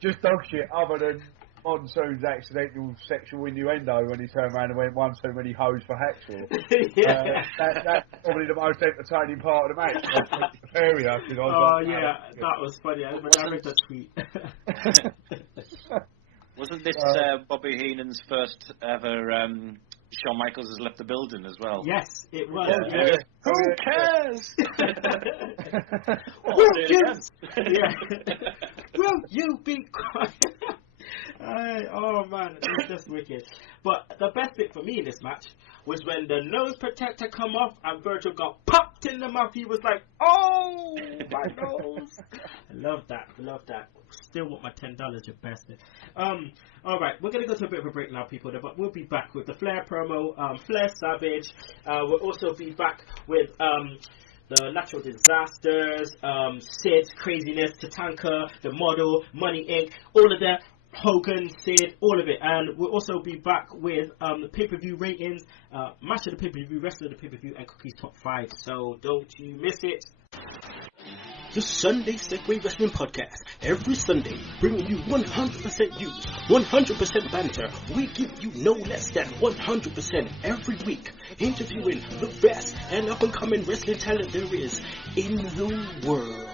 Just dog shit other than Monsoon's accidental sexual innuendo when he turned around and went one too many hoes for Hacksaw. That's probably the most entertaining part of the match. That was funny. I read that tweet. Wasn't this Bobby Heenan's first ever Shawn Michaels has left the building as well? Yes, it was. Yeah. Who cares? Will you be quiet? Oh man, it was just wicked. But the best bit for me in this match was when the nose protector come off and Virgil got popped in the mouth. He was like, "Oh, my nose!" I love that. still want my $10, you bastard. All right, we're going to go to a bit of a break now, people, but we'll be back with the Flair promo, Flair Savage. We'll also be back with the natural disasters, Sid's craziness, Tatanka, the model, Money Inc., all of that. Hogan, Sid, all of it. And we'll also be back with the pay-per-view ratings, match of the pay-per-view, rest of the pay-per-view, and Cookie's top 5. So don't you miss it. The Sunday Segue Wrestling Podcast. Every Sunday, bringing you 100% news, 100% banter. We give you no less than 100% every week. Interviewing the best and up-and-coming wrestling talent there is in the world.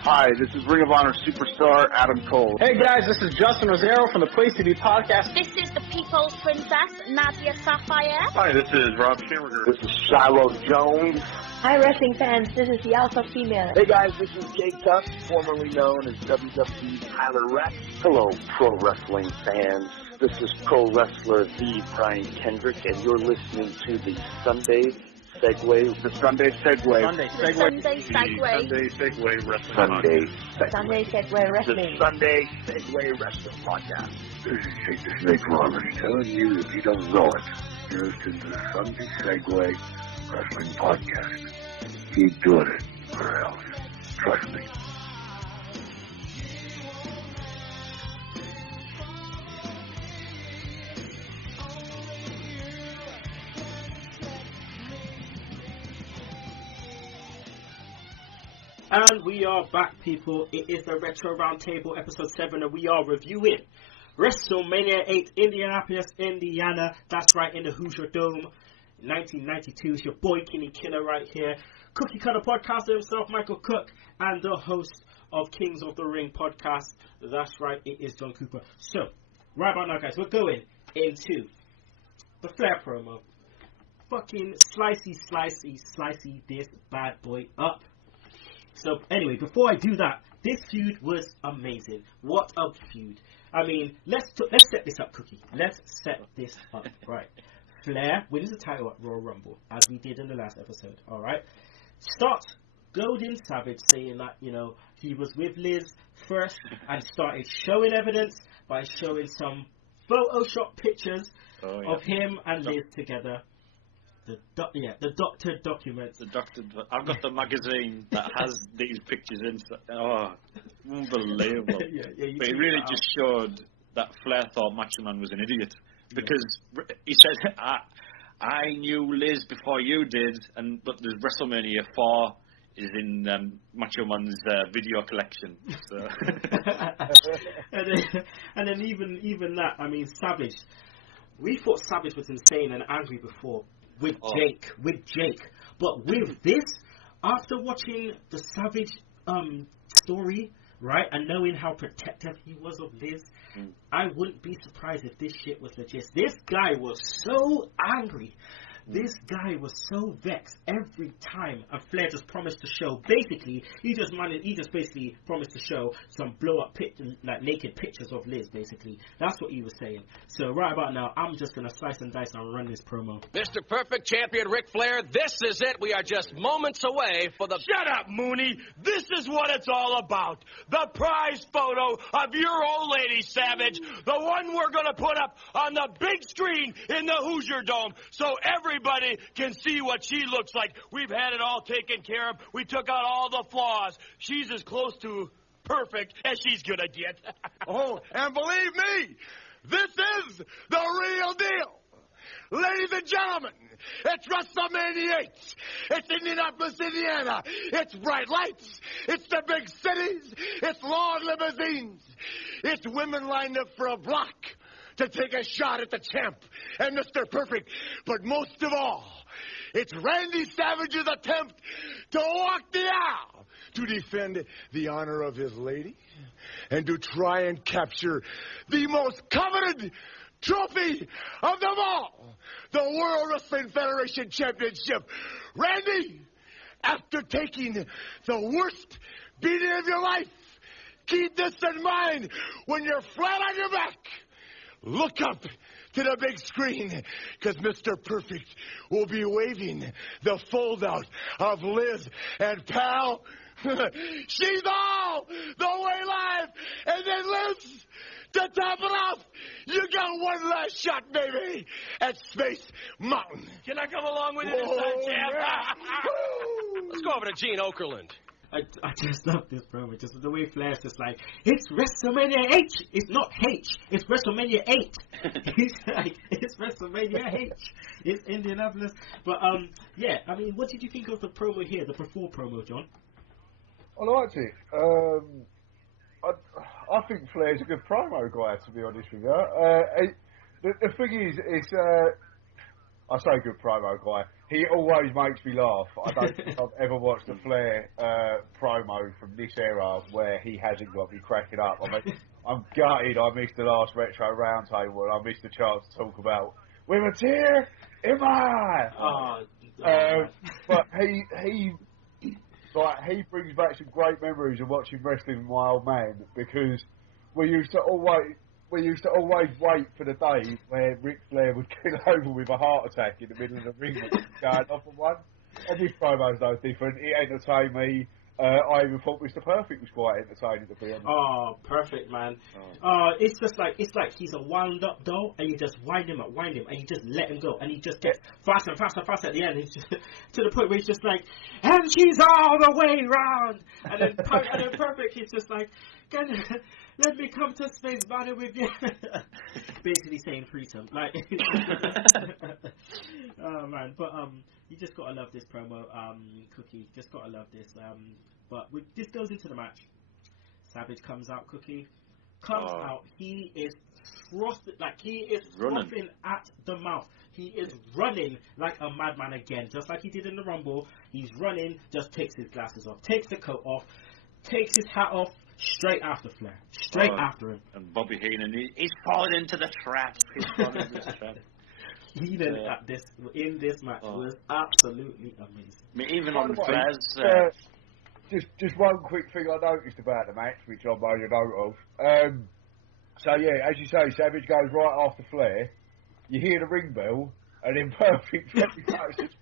Hi, this is Ring of Honor superstar Adam Cole. Hey guys, this is Justin Rosero from the Place to Be podcast. This is the People's Princess, Nadia Sapphire. Hi, this is Rob Shammerger. This is Shiloh Jones. Hi, wrestling fans. This is the Alpha Female. Hey guys, this is Jake Tuck, formerly known as WWE Tyler Rex. Hello, pro wrestling fans. This is pro wrestler the Brian Kendrick, and you're listening to the Sunday Segue. The Sunday Segue. Sunday Segue. Sunday Segue Wrestling Sunday Segue Wrestling. The Sunday Segue Wrestling Podcast. This is Jake the Snake Roberts telling you if you don't know it, you're listening to the Sunday Segue Wrestling Podcast. Keep doing it, or else. Trust me. And we are back, people. It is the Retro Roundtable, episode 7, and we are reviewing WrestleMania 8, Indianapolis, Indiana. That's right, in the Hoosier Dome, 1992. It's your boy, Kinny Killa, right here. Cookie Cutter podcaster himself, Michael Cook, and the host of Kings of the Ring podcast. That's right, it is John Cooper. So, right about now, guys, we're going into the Flair promo. Fucking slicey this bad boy up. So, anyway, before I do that, this feud was amazing. What a feud. I mean, let's set this up, Cookie. Let's set this up. Right. Flair wins the title at Royal Rumble, as we did in the last episode. All right. Starts goading Savage, saying that, you know, he was with Liz first and started showing evidence by showing some Photoshop pictures of him and Liz together. The doctor documents. I've got the magazine that has these pictures in. Oh, unbelievable! But it really just showed that Flair thought Macho Man was an idiot because he said, "I knew Liz before you did," but the WrestleMania 4 is in Macho Man's video collection. So. and then even that, I mean, Savage. We thought Savage was insane and angry before. With Jake. But with this, after watching the Savage story, right, and knowing how protective he was of Liz, I wouldn't be surprised if this shit was legit. This guy was so angry. This guy was so vexed every time, and Flair just promised to show. Basically, he just basically promised to show some blow-up like naked pictures of Liz. Basically, that's what he was saying. So right about now, I'm just gonna slice and dice and run this promo. Mr. Perfect Champion Ric Flair, this is it. We are just moments away for the. Shut up, Mooney. This is what it's all about. The prize photo of your old lady, Savage. The one we're gonna put up on the big screen in the Hoosier Dome, so everybody can see what she looks like. We've had it all taken care of. We took out all the flaws. She's as close to perfect as she's gonna get. Oh, and believe me, this is the real deal. Ladies and gentlemen, it's WrestleMania 8. It's Indianapolis, Indiana. It's bright lights. It's the big cities. It's long limousines. It's women lined up for a block to take a shot at the champ and Mr. Perfect. But most of all, it's Randy Savage's attempt to walk the aisle to defend the honor of his lady and to try and capture the most coveted trophy of them all, the World Wrestling Federation Championship. Randy, after taking the worst beating of your life, keep this in mind when you're flat on your back. Look up to the big screen, because Mr. Perfect will be waving the fold-out of Liz. And, pal, she's all the way live and then lives. To top it off, you got one last shot, baby, at Space Mountain. Can I come along with you this time, champ? Let's go over to Gene Okerlund. I just love this promo. Just the way Flair's just like, it's WrestleMania H. It's not H. It's WrestleMania 8. He's like, it's WrestleMania H. It's Indianapolis. But yeah. I mean, what did you think of the promo here, the before promo, John? I liked it. I think Flair's a good promo guy, to be honest with you. The thing is, it's I say good promo guy. He always makes me laugh. I don't think I've ever watched a Flair promo from this era where he hasn't got me cracking up. I mean, I'm gutted I missed the last Retro Roundtable and I missed the chance to talk about with a tear in my eye. But he brings back some great memories of watching wrestling with my old man, because we used to always wait for the day where Ric Flair would get over with a heart attack in the middle of the ring going off on one. And this promo's no different. It entertained me. I even thought Mr. Perfect was quite entertaining, to be honest. Oh, perfect, man. It's just like, he's a wound up doll, and you just wind him, and you just let him go, and he just gets faster and faster and faster at the end. He's just, to the point where he's just like, and she's all the way round. And then Perfect, he's just like, let me come to Space Mountain with you. Basically saying threesome. Like, oh man, but you just gotta love this promo, Cookie. Just gotta love this. But this goes into the match. Savage comes out, Cookie. Out. He is frosted, like he is frothing at the mouth. He is running like a madman again, just like he did in the Rumble. He's running, just takes his glasses off, takes the coat off, takes his hat off. Straight after Flair. Straight after him. And Bobby Heenan, he's fallen into the trap. He's fallen into the trap. Heenan in this match was absolutely amazing. I mean, even on Flair's... Just one quick thing I noticed about the match, which I made a note of. So yeah, as you say, Savage goes right after Flair. You hear the ring bell, and then Perfect just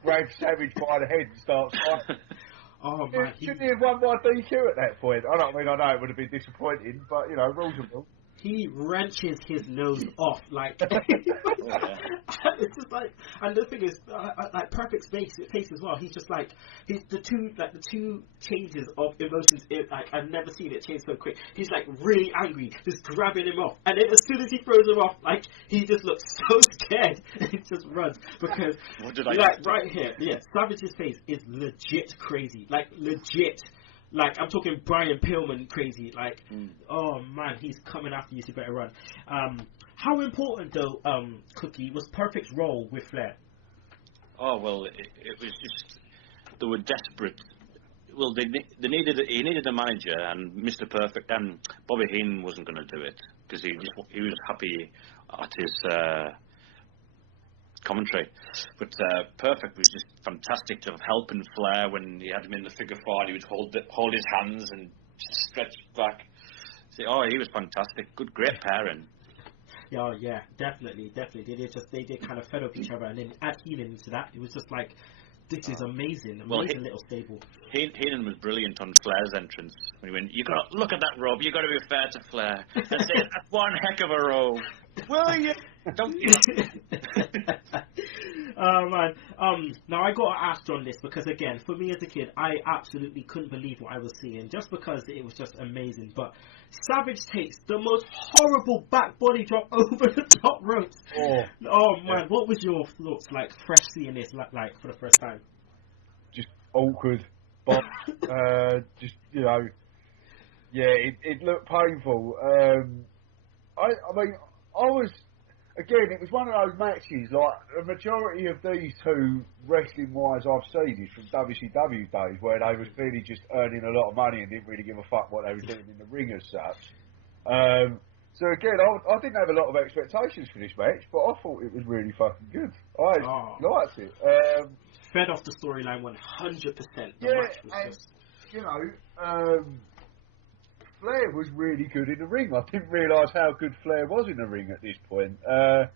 grabs Savage by the head and starts fighting. Oh man, shouldn't he have won by DQ at that point? I know it would have been disappointing, but you know, rules are rules. He wrenches his nose off, like it's just like, and the thing is, like Perfect's face as well. He's just like, he's the two changes of emotions. Like I've never seen it change so quick. He's like really angry, just grabbing him off, and then as soon as he throws him off, like he just looks so scared and he just runs because, right here, Savage's face is legit crazy, like legit. Like, I'm talking Brian Pillman crazy. Like, oh man, he's coming after you, so you better run. How important, though, Cookie, was Perfect's role with Flair? Oh, well, it was just, they were desperate. Well, he needed a manager, and Mr. Perfect, and Bobby Heenan wasn't going to do it, because he was happy at his commentary. But Perfect was just fantastic to have helping Flair when he had him in the figure four. He would hold his hands and just stretch back. So, he was fantastic. Great pairing. Yeah, definitely. They did kind of fed up each other, and then add Heenan into that. It was just like, this is amazing. Amazing little stable. Heenan was brilliant on Flair's entrance. When he went, you got to look at that robe. You got to be fair to Flair. And say, that's one heck of a robe. Will you? Don't you? Oh man. Now I gotta ask John this, because again, for me as a kid, I absolutely couldn't believe what I was seeing, just because it was just amazing. But Savage takes the most horrible back body drop over the top ropes. Oh man, what was your thoughts like fresh seeing this like for the first time? Just awkward, but just it looked painful. I mean, it was one of those matches, like, the majority of these two, wrestling-wise, I've seen is from WCW days, where they was clearly just earning a lot of money and didn't really give a fuck what they were doing in the ring as such. So again, I didn't have a lot of expectations for this match, but I thought it was really fucking good. I liked it. Fed off the storyline 100%. Flair was really good in the ring. I didn't realise how good Flair was in the ring at this point. That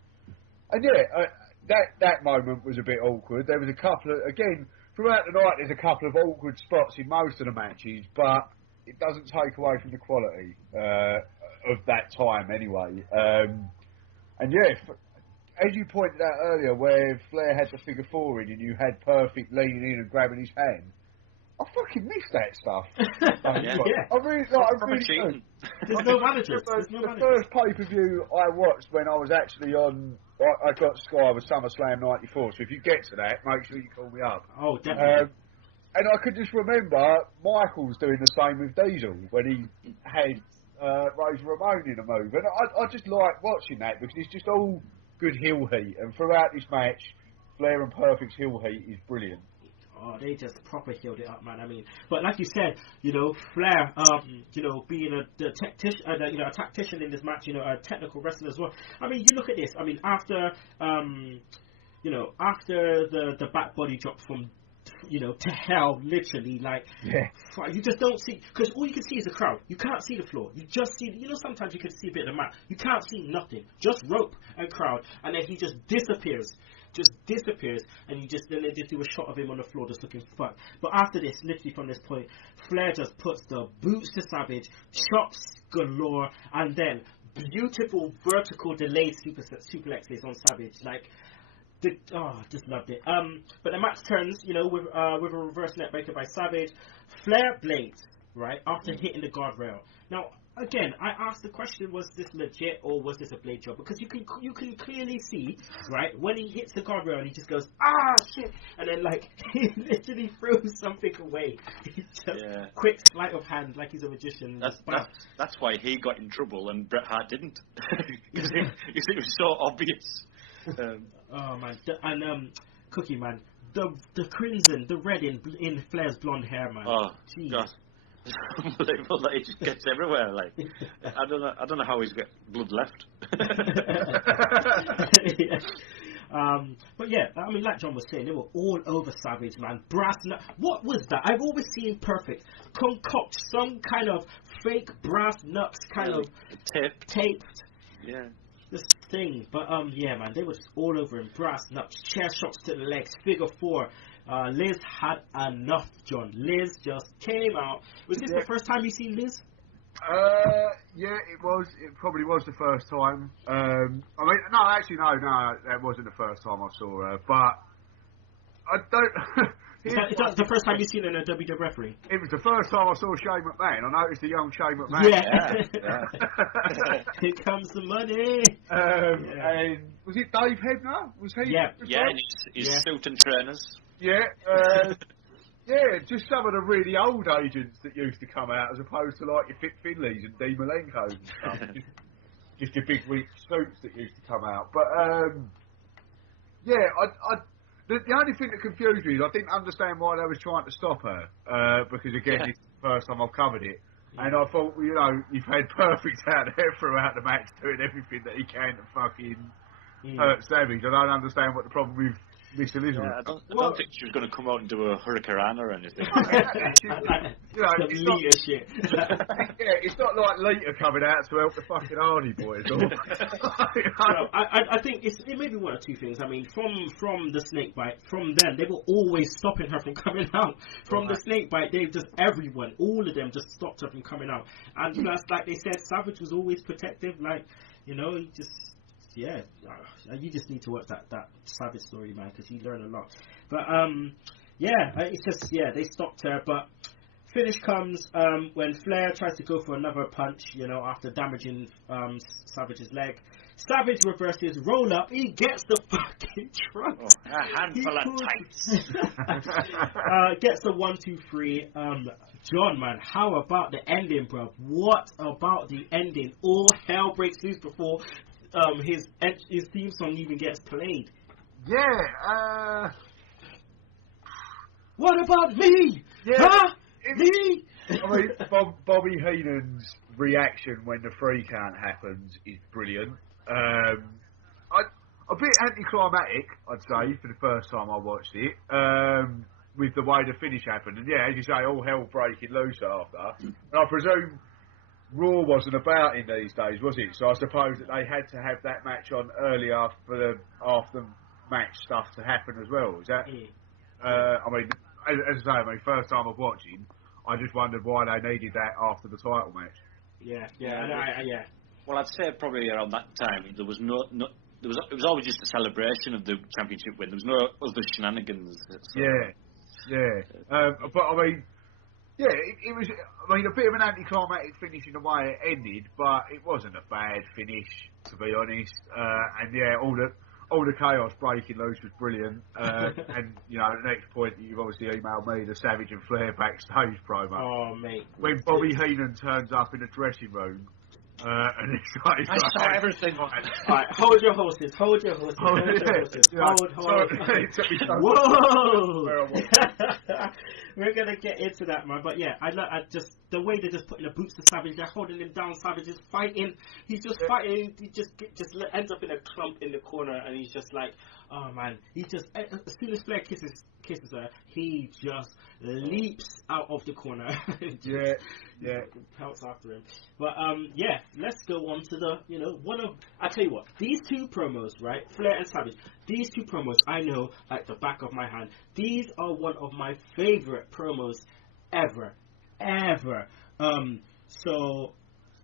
moment was a bit awkward. There was a couple of, again, throughout the night, there's a couple of awkward spots in most of the matches, but it doesn't take away from the quality. of that time anyway. And yeah, as you pointed out earlier, where Flair had the figure four in and you had Perfect leaning in and grabbing his hand, I fucking miss that stuff. I really do. There's no manager. The first pay-per-view I watched when I was actually on, I got Sky, was SummerSlam 94, so if you get to that, make sure you call me up. Oh, definitely. And I could just remember Michaels doing the same with Diesel when he had Razor Ramon in a move. And I just like watching that because it's just all good heel heat. And throughout this match, Flair and Perfect's heel heat is brilliant. Oh, they just proper healed it up, man. I mean, but like you said, you know, Flair, you know, being a tactician in this match, you know, a technical wrestler as well. I mean, you look at this. I mean, after, you know, after the back body drop from, you know, to hell, literally, like, you just don't see, because all you can see is the crowd. You can't see the floor. You just see, you know, sometimes you can see a bit of the mat. You can't see nothing, just rope and crowd, and then he just disappears, and then they just do a shot of him on the floor just looking fucked. But after this, literally from this point, Flair just puts the boots to Savage, chops galore, and then beautiful vertical delayed suplexes on Savage, like, just loved it. But the match turns, you know, with a reverse neckbreaker by Savage. Flair blades, right, after hitting the guardrail. Now, again, I asked the question, was this legit or was this a blade job? Because you can clearly see, right, when he hits the guardrail and he just goes, shit, and then, like, he literally throws something away. He just quick sleight of hand like he's a magician. That's why he got in trouble and Bret Hart didn't. Because it was so obvious. Oh man, Cookie man, the crimson, the red in Flair's blonde hair, man. Oh, God. Unbelievable that it just gets everywhere. Like, I don't know how he's got blood left. But yeah, I mean, like John was saying, they were all over Savage, man. Brass nut. What was that? I've always seen Perfect concoct some kind of fake brass nuts, kind of taped. Yeah. This thing, but yeah, man, they were just all over him. Brass nuts, chair shots to the legs, figure four. Liz had enough, John. Liz just came out. Was this the first time you seen Liz? Yeah, it was. It probably was the first time. I mean, no, actually, no, that wasn't the first time I saw her. But I don't. Is that the first time you've seen her in a WWF ring? It was the first time I saw Shane McMahon. I noticed the young Shane McMahon. Yeah. Here comes the money. And was it Dave Hebner? Was he? Yeah, and his suit and trainers. Yeah. Yeah, just some of the really old agents that used to come out, as opposed to like your Fit Finleys and Dean Malenko's and stuff. just your big weak suits that used to come out. But yeah, the only thing that confused me is I didn't understand why they was trying to stop her, because again, it's the first time I've covered it. And I thought, well, you know, you've had Perfect out there throughout the match doing everything that he can to fucking hurt Savage. I don't understand what the problem with Miss Elizabeth. I don't think she was going to come out and do a hurricane or anything. You know, it's not like Lita coming out to help the fucking Hardy Boys. I think it may be one or two things. I mean, from the snake bite, from them, they were always stopping her from coming out. From the snake bite, everyone, all of them just stopped her from coming out. And plus, like they said, Savage was always protective. Like, you know, he just... Yeah, you just need to watch that Savage story, man, because you learn a lot. But it's just they stopped her. But finish comes when Flair tries to go for another punch, you know, after damaging Savage's leg. Savage reverses, roll up, he gets the fucking trunk. A handful of tights. Gets the 1, 2, 3. John, man, how about the ending, bro? What about the ending? All hell breaks loose before his theme song even gets played. Yeah. What about me? Yeah. Huh? Me? I mean, Bobby Heenan's reaction when the 3 count happens is brilliant. A bit anticlimactic, I'd say, for the first time I watched it, with the way the finish happened. And yeah, as you say, all hell breaking loose after. And I presume Raw wasn't about in these days, was it? So I suppose that they had to have that match on earlier for the after match stuff to happen as well. Is that? I mean, as I say, first time of watching, I just wondered why they needed that after the title match. Yeah. Well, I'd say probably around that time there was it was always just a celebration of the championship win. There was no other shenanigans. So. But I mean, it was. I mean, a bit of an anticlimactic finish in the way it ended, but it wasn't a bad finish, to be honest. And all the chaos breaking loose was brilliant. And the next point that you've obviously emailed me, the Savage and Flair backstage promo. Oh, mate. When Bobby Heenan turns up in the dressing room. And I saw everything. All right, hold your horses. Hold. Whoa! We're gonna get into that, man. But yeah, I just the way they're just putting the boots to Savage, they're holding him down. Savage is fighting. He's just fighting. He just ends up in a clump in the corner, and he's just like, oh man. He just as soon as Flair kisses her, he just leaps out of the corner. Pelts after him. But let's go on to the I tell you what, these two promos, right, Flair and Savage, these two promos I know like the back of my hand. These are one of my favorite promos ever. So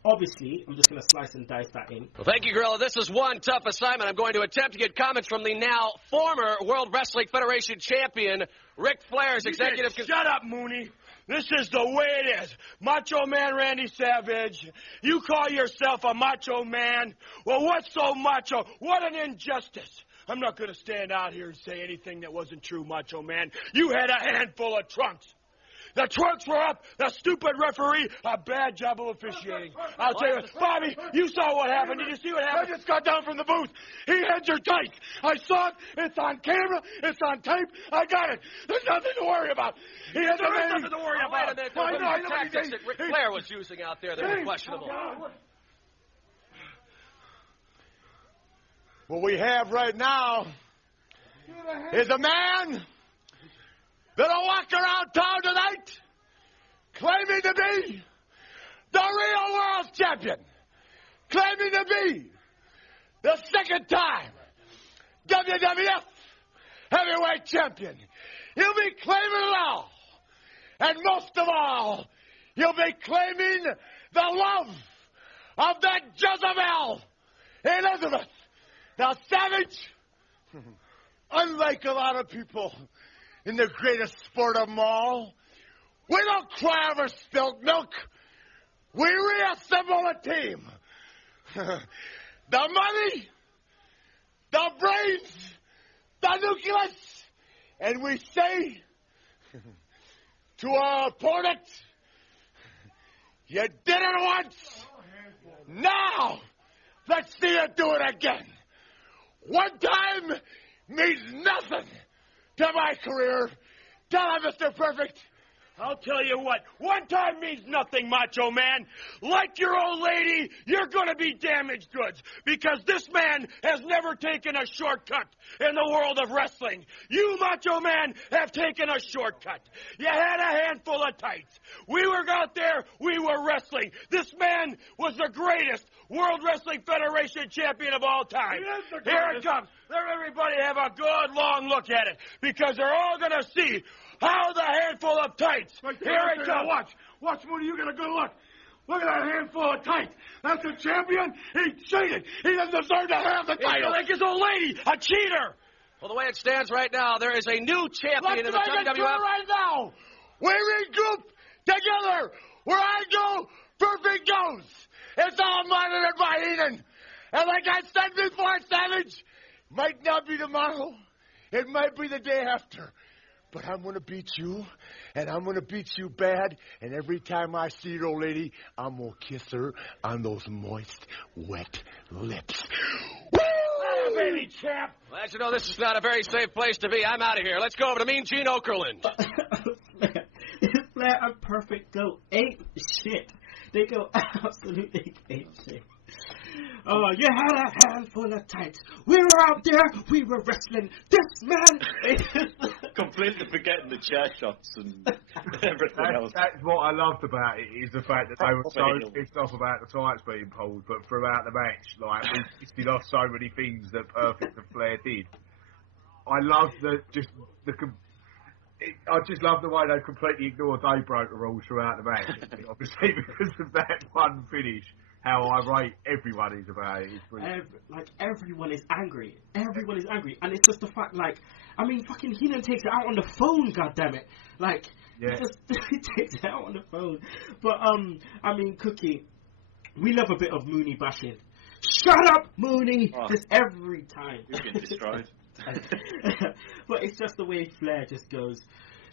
obviously, I'm just going to slice and dice that in. Well, thank you, Gorilla. This is one tough assignment. I'm going to attempt to get comments from the now former World Wrestling Federation champion, Ric Flair's executive... Shut up, Mooney. This is the way it is. Macho Man Randy Savage. You call yourself a macho man? Well, what's so macho? What an injustice. I'm not going to stand out here and say anything that wasn't true, Macho Man. You had a handful of trunks. The trunks were up. The stupid referee, a bad job of officiating. I'll tell you, Bobby, you saw what happened. Did you see what happened? I just got down from the booth. He had your tights. I saw it. It's on camera. It's on tape. I got it. There's nothing to worry about. He has nothing to worry about. Wait a minute. The tactics that Ric Flair was using out there that were questionable. What we have right now is a man that'll walk around town tonight claiming to be the real world champion, claiming to be the second time WWF heavyweight champion. He'll be claiming it all. And most of all, he'll be claiming the love of that Jezebel, Elizabeth. Now, Savage, unlike a lot of people in the greatest sport of them all, we don't cry over spilled milk. We reassemble a team. The money, the brains, the nucleus, and we say to our opponent, you did it once. Now, let's see you do it again. One time means nothing to my career. Tell him, Mr. Perfect. I'll tell you what, one time means nothing, Macho Man. Like your old lady, you're going to be damaged goods because this man has never taken a shortcut in the world of wrestling. You, Macho Man, have taken a shortcut. You had a handful of tights. We were out there, we were wrestling. This man was the greatest World Wrestling Federation champion of all time. Here it comes. Let everybody have a good long look at it because they're all going to see how the handful of tights. Here it comes. Watch, Mooney, you get a good look. Look at that handful of tights. That's a champion. He cheated. He doesn't deserve to have the title. Like his old lady, a cheater. Well, the way it stands right now, there is a new champion in the WWF. Right now, we regroup together. Where I go, Perfect goes. It's all monitored by Eden. And like I said before, Savage, might not be tomorrow. It might be the day after. But I'm going to beat you, and I'm going to beat you bad. And every time I see your old lady, I'm going to kiss her on those moist, wet lips. Woo! Baby champ! Well, as you know, this is not a very safe place to be. I'm out of here. Let's go over to Mean Gene Okerlund. Flair and Perfect go ape shit. They go absolutely ape shit. Oh, you had a handful of tights. We were out there. We were wrestling. This man. Completely forgetting the chair shots and everything else. That's what I loved about it, is the fact that they were so pissed off about the tights being pulled, but throughout the match, like, we listed off so many things that Perfect and Flair did. I loved I just love the way they completely ignored they broke the rules throughout the match. Obviously, because of that one finish, how irate everyone is about it. Everyone is angry. Everyone is angry. And it's just the fact, fucking Heenan takes it out on the phone, goddammit. He takes it out on the phone. But, Cookie, we love a bit of Mooney bashing. Shut up, Mooney! Just every time. You're getting destroyed. But it's just the way Flair just goes,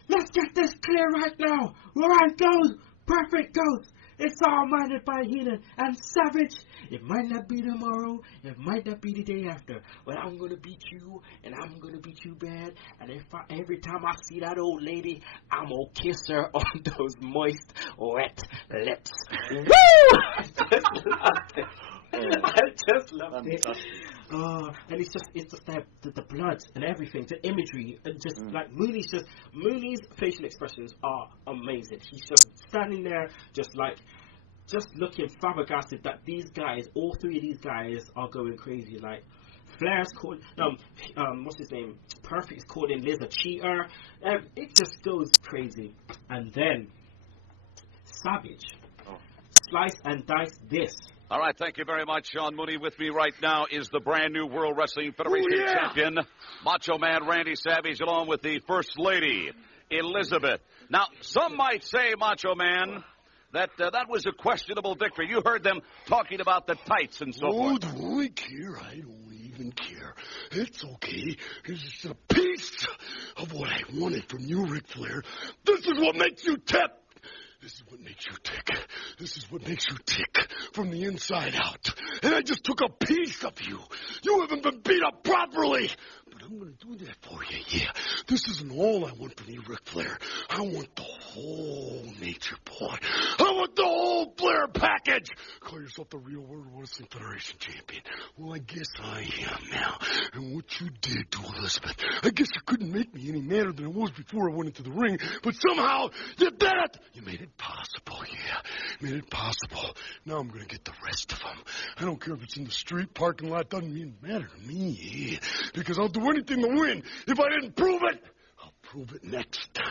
let's get this clear right now. Right goes, perfect goes. It's all minded by Heenan and Savage. It might not be tomorrow, it might not be the day after, but I'm gonna beat you, and I'm gonna beat you bad. And every time I see that old lady, I'm gonna kiss her on those moist, wet lips. Woo! I just love it. And it's just the blood and everything, the imagery, and just Mooney's facial expressions are amazing. He's just standing there, just looking flabbergasted that these guys, all three of these guys, are going crazy. Flair's called, what's his name? Perfect's calling Liz a cheater. It just goes crazy. And then Savage slice and dice this. All right, thank you very much, Sean Mooney. With me right now is the brand new World Wrestling Federation champion, Macho Man Randy Savage, along with the First Lady, Elizabeth. Now, some might say, Macho Man, that was a questionable victory. You heard them talking about the tights and so forth. Do I care? I don't even care. It's okay. It's just a piece of what I wanted from you, Ric Flair. This is what makes you tip. This is what makes you tick. This is what makes you tick from the inside out. And I just took a piece of you. You haven't been beat up properly. But I'm going to do that for you, yeah. This isn't all I want from you, Ric Flair. I want the whole Nature Boy. I want the whole Flair package. Call yourself the real World Wrestling Federation champion. Well, I guess I am now. And what you did to Elizabeth, I guess you couldn't make me any madder than I was before I went into the ring. But somehow, you did it. You made it possible, yeah. Made it possible. Now I'm going to get the rest of them. I don't care if it's in the street, parking lot, doesn't even matter to me, yeah. Because I'll do anything to win. If I didn't prove it, I'll prove it next time.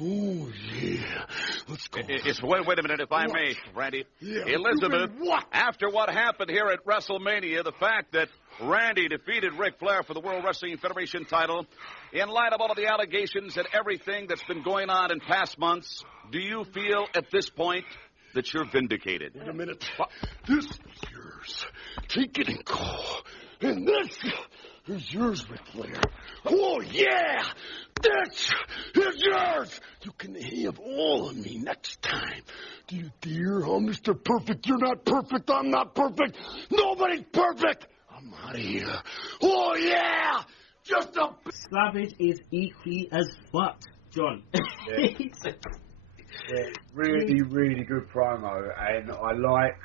Oh, yeah. Let's go. Wait a minute, if I may, Randy. Yeah, Elizabeth, what? After what happened here at WrestleMania, the fact that Randy defeated Ric Flair for the World Wrestling Federation title, in light of all of the allegations and everything that's been going on in past months, do you feel at this point that you're vindicated? Wait a minute. This is yours. Take it and go. And this is yours, Ric Flair. Oh, yeah! This is yours! You can have all of me next time. Do you dear? I'm Mr. Perfect. You're not perfect. I'm not perfect. Nobody's perfect. I'm out of here. Oh, yeah! Just a... Savage is equally as fucked, John. Really, really good promo. And I like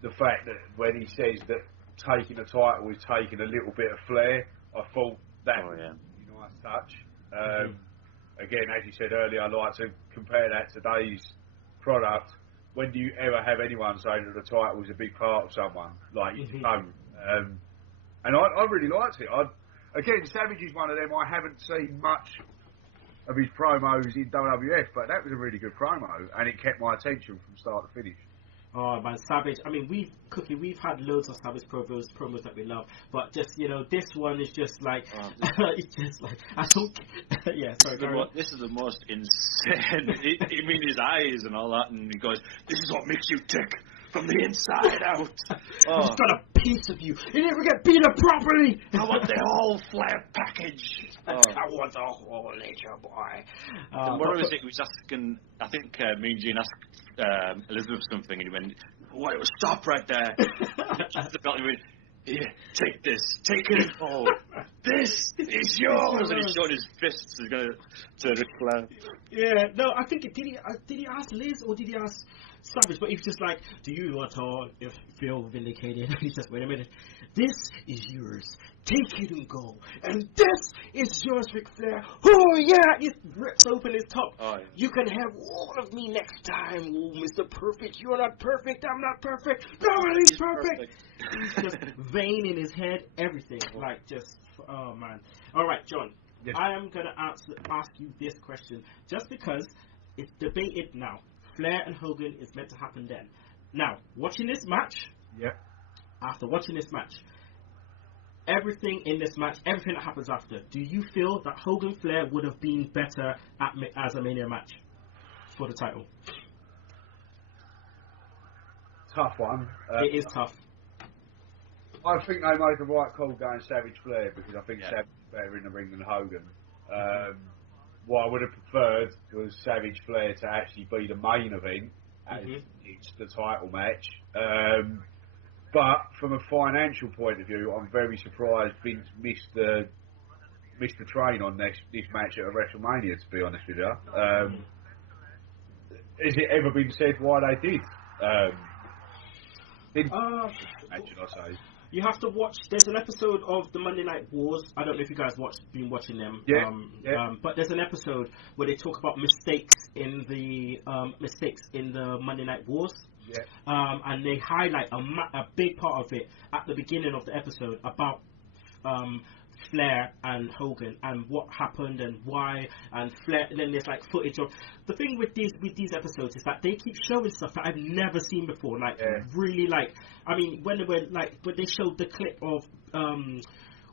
the fact that when he says that taking the title is taking a little bit of flair, I thought that was a nice touch. Again, as you said earlier, I like to compare that to today's product. When do you ever have anyone say that the title is a big part of someone? You don't. And I really liked it. Again, Savage is one of them. I haven't seen much of his promos in WWF, but that was a really good promo, and it kept my attention from start to finish. Oh man, Savage. I mean, we've had loads of Savage promos that we love, but just this one is just it's just I don't. Yeah, sorry. This is the most insane. I mean, his eyes and all that, and he goes, "This is what makes you tick from the inside out." I've just got a piece of you. You never get beat up properly. I want the whole Flair package. I want the whole Nature Boy. What was it? He was asking. I think me and Gene asked Elizabeth something, and he went, "Why? Stop right there." He went, "Here, take this. Take it all. This is yours." And he's showing his fists. He's going to Ric Flair. Yeah. No, I think did he ask Liz or did he ask Savage? But he was just like, "Do you at all feel vindicated?" He's just, wait a minute. This is yours. Take it and go. And this is yours, Ric Flair. Oh, yeah. It rips open his top. Oh, yeah. You can have all of me next time. Oh, Mr. Perfect. You're not perfect. I'm not perfect. Nobody's perfect. He's just vain in his head. Everything. Oh, man. All right, John. Yes. I am going to ask you this question, just because it's debated now. Flair and Hogan is meant to happen then. Now, watching this match, after watching this match, everything in this match, everything that happens after, do you feel that Hogan Flair would have been better as a Mania match for the title? Tough one. It is tough. I think they made the right call going Savage Flair, because I think Savage is better in the ring than Hogan. What I would have preferred was Savage Flair to actually be the main event, as it's the title match. But from a financial point of view, I'm very surprised Vince missed the train on this match at a WrestleMania, to be honest with you. Has it ever been said why they did? Imagine, I say. You have to watch. There's an episode of the Monday Night Wars. I don't know if you guys been watching them. But there's an episode where they talk about mistakes in the Monday Night Wars. And they highlight a big part of it at the beginning of the episode about Flair and Hogan and what happened and why, and Flair. And then there's like footage of the thing with these episodes is that they keep showing stuff that I've never seen before. Like really, like I mean, when they showed the clip of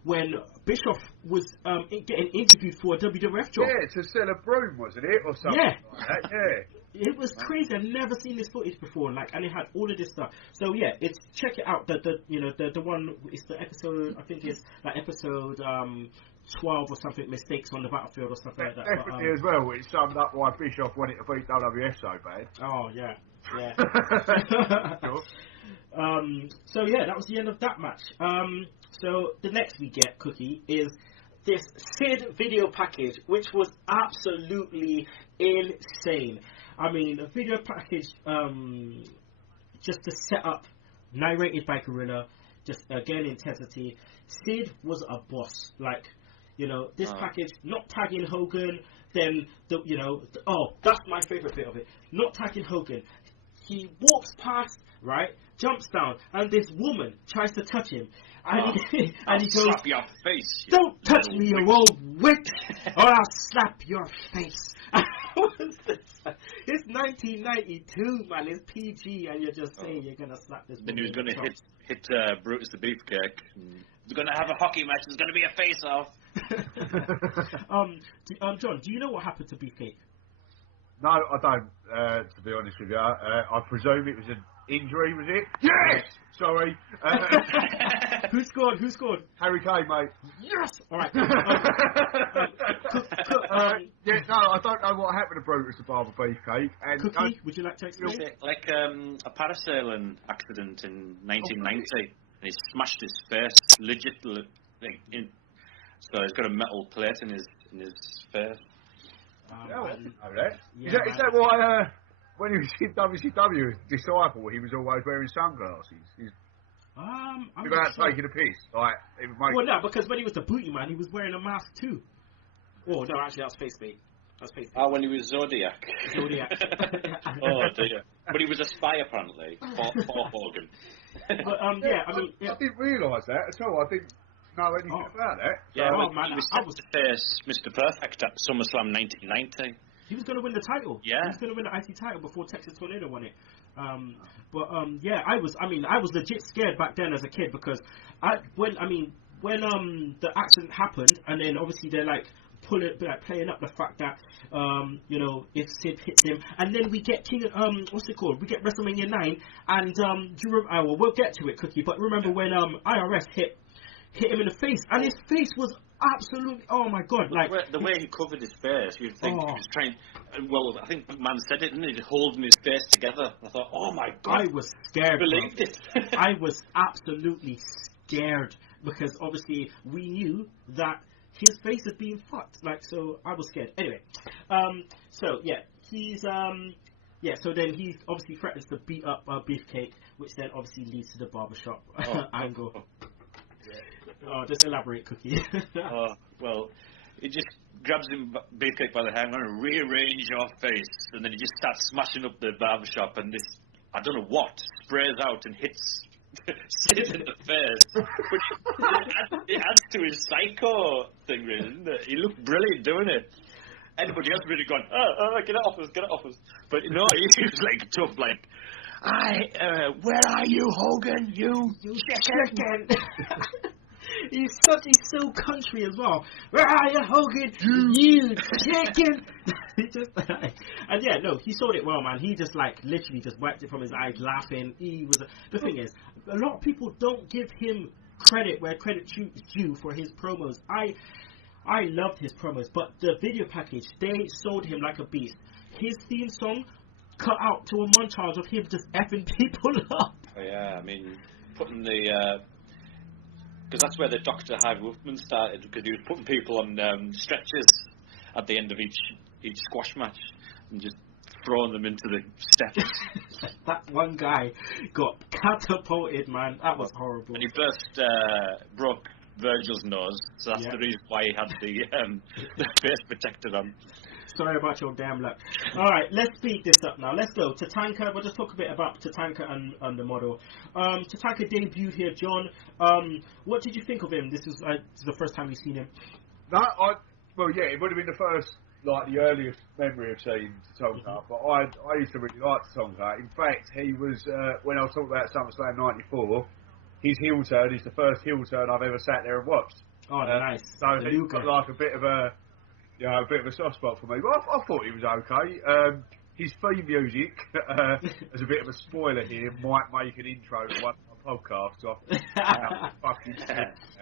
when Bischoff was getting interviewed for a WWF job. Yeah, to sell a broom, wasn't it, or something like that? Yeah. It was crazy. I've never seen this footage before. Like, and it had all of this stuff. So yeah, check it out. The one is the episode. I think it's like episode 12 or something. Mistakes on the battlefield or something like that. Definitely as well. It summed up why Bischoff wanted to beat WWF so bad. Oh yeah. So yeah, that was the end of that match. So the next we get, Cookie, is this Sid video package, which was absolutely insane. I mean, the video package, just to set up, narrated by Gorilla, just again intensity. Sid was a boss. Like, this package, not tagging Hogan, then that's my favorite bit of it. Not tagging Hogan. He walks past, right, jumps down, and this woman tries to touch him. And he goes, slap your face. Don't touch me, you old witch, or I'll slap your face. It's 1992, man. It's PG, and you're just saying you're gonna slap this. Then he was gonna hit Brutus the Beefcake. He's gonna have a hockey match. There's gonna be a face-off. John, do you know what happened to Beefcake? No, I don't. To be honest with you, I presume it was an injury. Was it? Yes. Sorry. Who scored? Harry Kane, mate. Yes. All right. I don't know what happened to Brutus the Barber Beefcake. And Cookie, would you like to explain? Like a parasailing accident in 1990, and he smashed his face legitimately. So he's got a metal plate in his face. I didn't know that. Is that why when he was in WCW, Disciple, he was always wearing sunglasses? Without taking a piss. Well, no, because when he was the booty man, he was wearing a mask too. Oh, no, actually, that was face bait. When he was Zodiac. Oh, dear. But he was a spy, apparently, for Hogan. But, I didn't realise that at all. I didn't know anything about that. Yeah, he was set to face Mr. Perfect at SummerSlam 1990. He was going to win the title. Yeah. He was going to win the IC title before Texas Tornado won it. I was legit scared back then as a kid, because when the accident happened, and then obviously they're like playing up the fact that if Sid hits him, and then we get we get WrestleMania 9, and we'll get to it, Cookie, but remember when IRS hit him in the face, and his face was absolutely, oh my god, like the way he covered his face, you'd think he was trying. Well, I think McMahon said it, didn't he? Just holding his face together. I thought, oh my god, I was scared. Believed it. I was absolutely scared, because obviously we knew that his face had been fucked. Like, so I was scared. Anyway, so then he obviously threatens to beat up Beefcake, which then obviously leads to the barbershop angle. Just elaborate, Cookie. Well, he just grabs him, Beefcake, by the hair. I'm going to rearrange your face, and then he just starts smashing up the barbershop, and this, I don't know what, sprays out and hits Sit in the face. But it adds to his psycho thing, really, doesn't it? He looked brilliant doing it. Anybody else would have gone, get it off us. But no, he was like tough, like, where are you, Hogan? You chicken. He's so country as well. Where are you, Hogan? You chicken. And yeah, no, he sold it well, man. He just literally just wiped it from his eyes, laughing. The thing is, a lot of people don't give him credit where credit is due for his promos. I loved his promos, but the video package, they sold him like a beast. His theme song cut out to a montage of him just effing people up. Oh yeah, I mean, putting the because that's where the Dr. Hyde Wolfman started, because he was putting people on stretchers at the end of each squash match and just throwing them into the steps. That one guy got catapulted, man. That was horrible. And he first broke Virgil's nose, so that's the reason why he had the face protector on. Sorry about your damn luck. Alright, let's speed this up now. Let's go. Tatanka, we'll just talk a bit about Tatanka and the model. Tatanka debuted here, John. What did you think of him? This is the first time you've seen him. Well, yeah, it would have been the first, the earliest memory of seeing Tatanka, but I used to really like Tatanka. In fact, he was, when I was talking about SummerSlam 94, his heel turn is the first heel turn I've ever sat there and watched. Oh, nice. So he's got a bit of a soft spot for me. But I thought he was okay. His theme music, as a bit of a spoiler here, might make an intro to one of my podcasts.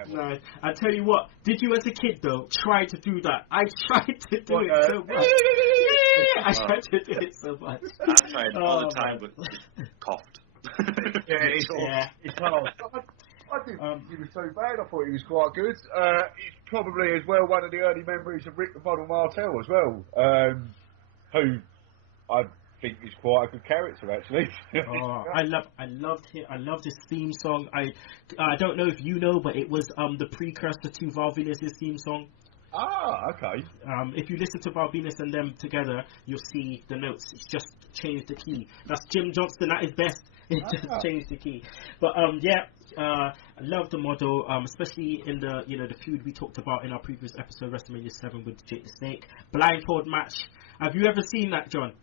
No, I tell you what, did you as a kid though try to do that? I tried to do it so much. I tried to do it so much. I tried all the time, but coughed. It's hard. I didn't think he was too bad. I thought he was quite good. It's probably as well one of the early memories of Rick the Model Martel as well, who I think is quite a good character actually. I loved his theme song. I don't know if you know, but it was the precursor to Val Venus' theme song. Ah, okay. If you listen to Val Venus and them together, you'll see the notes. It's just changed the key. That's Jim Johnston at his best. It just changed the key. But I love the model, especially in the feud we talked about in our previous episode, Wrestlemania 7 with Jake the Snake. Blindfold match. Have you ever seen that, John?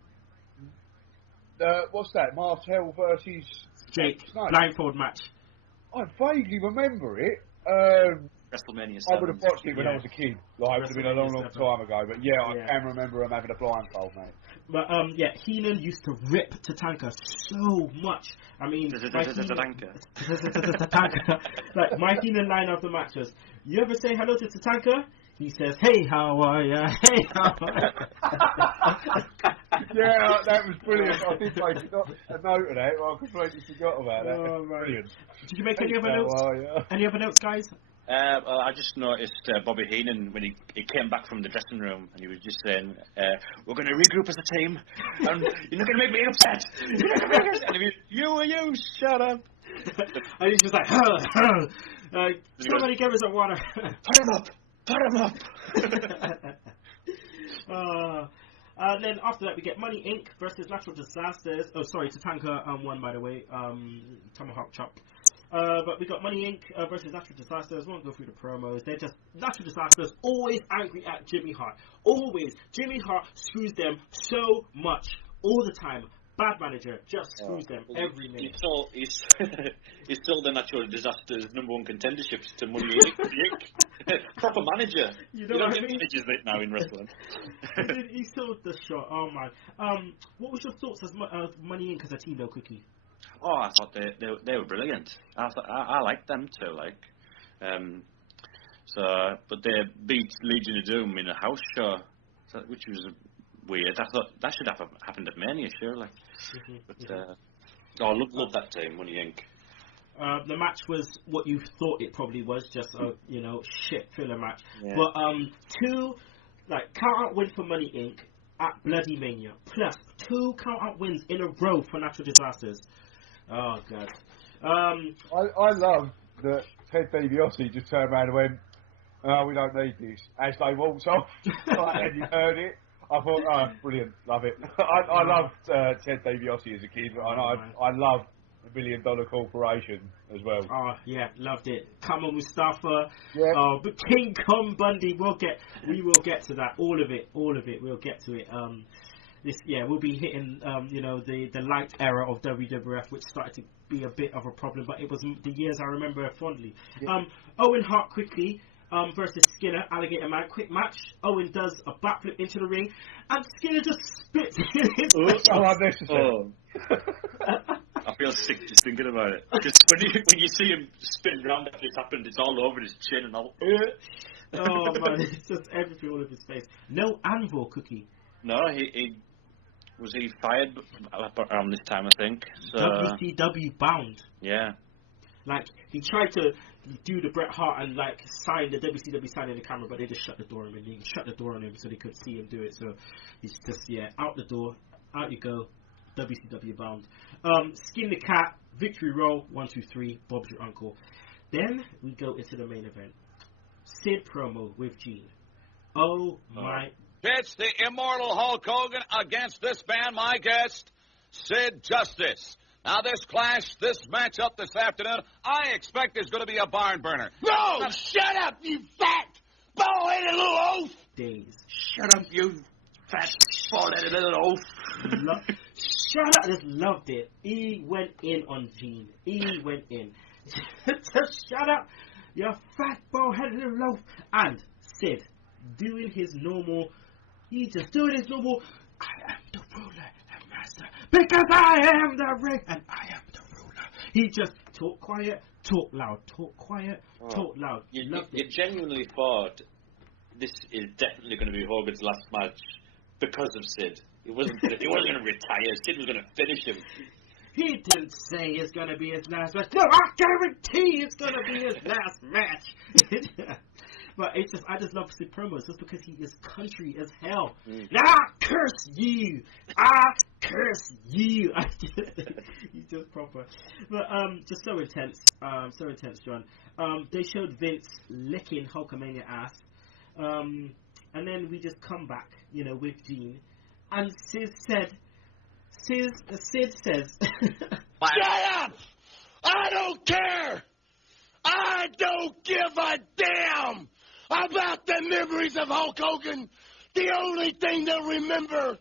What's that? Martel versus Jake. Snake? Blindfold match. I vaguely remember it. WrestleMania 7. I would have watched it when I was a kid. It would have been a long time ago. But I can remember him having a blindfold, mate. But Heenan used to rip Tatanka so much. I mean, like my Heenan line of the match was, "You ever say hello to Tatanka?" He says, "Hey, how are ya? Hey, how are ya?" Yeah, that was brilliant. I did make a note of that. I completely forgot about that. Oh, brilliant. Did you make any other notes? Any other notes, guys? Well, I just noticed Bobby Heenan when he came back from the dressing room and he was just saying, "We're going to regroup as a team, and you're not going to make me upset. You're not going to make me upset." And you shut up. And he's just like, somebody give us a water. Put him up. And then after that we get Money Inc. versus Natural Disasters. Oh, sorry, Tatanka won, by the way. Tomahawk chop. But we got Money Inc. Versus Natural Disasters. Won't go through the promos. They're just Natural Disasters, always angry at Jimmy Hart. Always. Jimmy Hart screws them so much, all the time. Bad manager, just screws them every minute. He's still the Natural Disasters #1 contenderships to Money Inc. Proper manager. You don't get managers now in wrestling. He sold the shot. Oh man. What was your thoughts as Money Inc. as a team though, Cookie? Oh, I thought they were brilliant. I liked them too. But they beat Legion of Doom in a house show, which was weird. I thought that should have happened at Mania, surely. I love that team, Money Inc. The match was what you thought it probably was, just a shit filler match. Yeah. But 2 count-out win for Money Inc. at Bloody Mania, plus 2 count-out wins in a row for Natural Disasters. Oh god. I love that Ted DiBiase just turned around and went, "Oh, we don't need this," as they walked off. And you heard it. I thought, oh, brilliant, love it. I loved Ted DiBiase as a kid, and I loved $1 million corporation as well. Oh yeah, loved it. Come on, Mustafa. Yeah. But King Kong Bundy, we will get to that. All of it. We'll get to it. We'll be hitting the light era of WWF, which started to be a bit of a problem, but it was the years I remember fondly. Yeah. Owen Hart quickly versus Skinner, Alligator Man, quick match. Owen does a backflip into the ring, and Skinner just spits in his face. Unnecessary. I feel sick just thinking about it. Because when you see him spin around after it's happened, it's all over his chin and all. Oh man, it's just everything all over his face. No Anvil, Cookie. No, he fired around this time, I think. So, WCW bound. Yeah. Like, he tried to do the Bret Hart and, like, sign the WCW sign in the camera, but they just shut the door on him. They shut the door on him so they could see him do it. So, he's just, out the door. Out you go. WCW bound. Skin the Cat. Victory roll. 1, 2, 3. Bob's your uncle. Then, we go into the main event. Sid promo with Gene. Oh, my... It's the immortal Hulk Hogan against this man, my guest, Sid Justice. Now, this matchup this afternoon, I expect is going to be a barn burner. No! Shut up, you fat, bald-headed little oaf! Days. Shut up, you fat, bald-headed little oaf. Shut up. Just loved it. He went in on Gene. He went in. Just shut up, you fat, bald-headed little oaf. And Sid, doing his normal... He's just doing his normal, I am the ruler and master, because I am the ring, and I am the ruler. He just talk quiet, talk loud, talk quiet, talk loud. You genuinely thought this is definitely going to be Hogan's last match because of Sid. He wasn't going to retire. Sid was going to finish him. He didn't say it's going to be his last match. No, I guarantee it's going to be his last match. But I just love Sid promos just because he is country as hell. I curse you. I curse you. He's just proper. But just so intense, John. They showed Vince licking Hulkamania ass. And then we just come back, with Gene. And Sid says, Shut up! I don't care! I don't give a damn about the memories of Hulk Hogan. The only thing they'll remember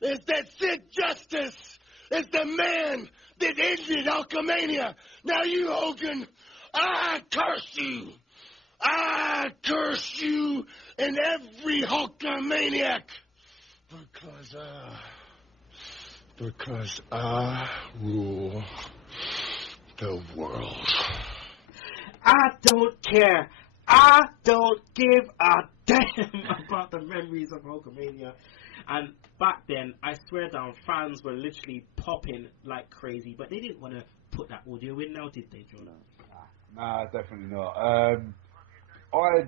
is that Sid Justice is the man that ended Hulkamania. Now you, Hogan, I curse you. I curse you and every Hulkamaniac. Because I rule the world. I don't care. I don't give a damn about the memories of Hulkamania. And back then, I swear down, fans were literally popping like crazy, but they didn't want to put that audio in now, did they, John? Nah, definitely not. I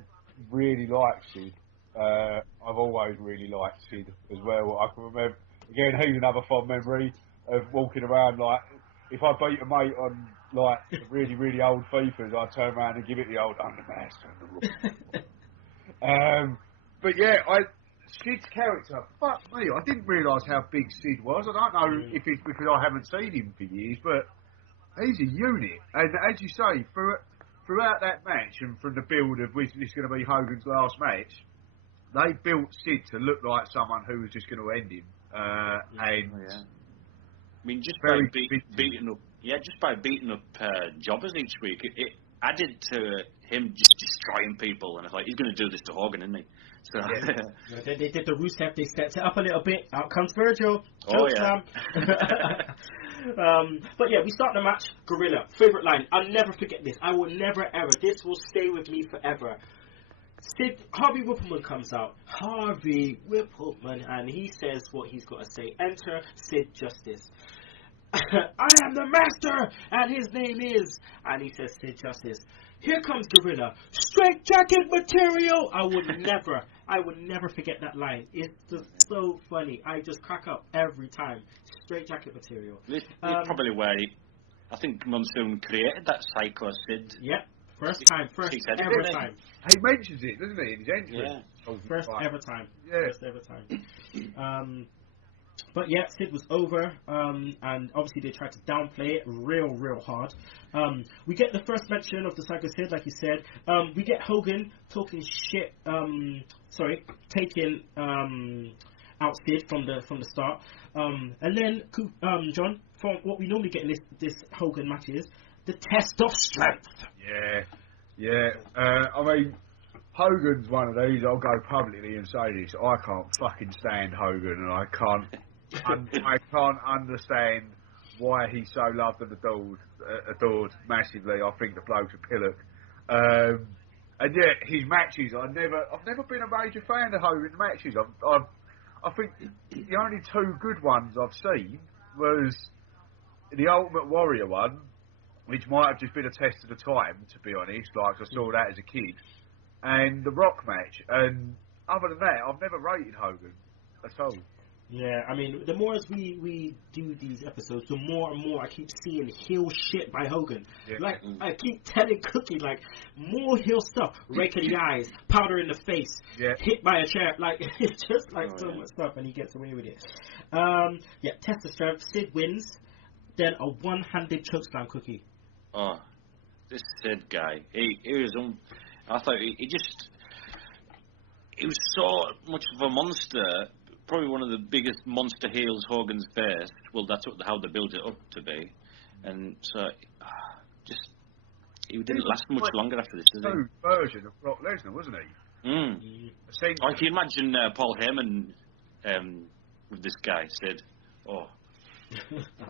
really like Sid. I've always really liked Sid as well. I can remember, again, he's another fond memory of walking around, like, if I beat a mate on, like, the really, really old FIFAs, I'd turn around and give it the old, I'm the master. But yeah, Sid's character, fuck me, I didn't realise how big Sid was. I don't know if it's because I haven't seen him for years, but he's a unit. And as you say, throughout that match and from the build of which this is going to be Hogan's last match, they built Sid to look like someone who was just going to end him. I mean, just by beating up jobbers each week, it added to him just destroying people. And I thought, he's going to do this to Hogan, isn't he? So they did the Rusev. They stepped it up a little bit. Out comes Virgil. Oh yeah. But yeah, we start the match. Gorilla, favorite line. I'll never forget this. I will never ever. This will stay with me forever. Harvey Whippleman comes out. Harvey Whippleman, and he says what he's got to say. Enter Sid Justice. I am the master, and his name is, and he says Sid Justice. Here comes Gorilla. Straight jacket material. I would never forget that line. It's just so funny. I just crack up every time. Straight jacket material. This is probably where I think Monsoon created that Psycho Sid. Yep. First ever time. He mentions it, doesn't he, in his entrance? Yeah. First ever time. But yeah, Sid was over, and obviously they tried to downplay it real hard. We get the first mention of the Cycle Sid, like you said. We get Hogan talking shit, taking out Sid from the start. And then, John, from what we normally get in this Hogan match is the test of strength. Yeah. I mean, Hogan's one of these, I'll go publicly and say this, I can't fucking stand Hogan, and I can't understand why he's so loved and adored massively. I think the bloke's a pillock. And yeah, his matches, I've never been a major fan of Hogan's matches. I think the only two good ones I've seen was the Ultimate Warrior one, which might have just been a test of the time, to be honest. Like, I saw that as a kid. And the Rock match. And other than that, I've never rated Hogan at all. Yeah, I mean, the more as we do these episodes, the more and more I keep seeing heel shit by Hogan. Yeah. Like, I keep telling Cookie, like, more heel stuff. Rake in the eyes, powder in the face, hit by a chair. Like, it's just like so much stuff, and he gets away with it. Test of strength. Sid wins. Then a one-handed chokeslam, Cookie. Oh, this Sid guy. He was... I thought he was so much of a monster... Probably one of the biggest monster heels Hogan's faced. Well, that's how they built it up to be. And so, he didn't last much longer after this, did he? Version of Brock Lesnar, wasn't he? I can imagine Paul Heyman with this guy, Sid. Oh.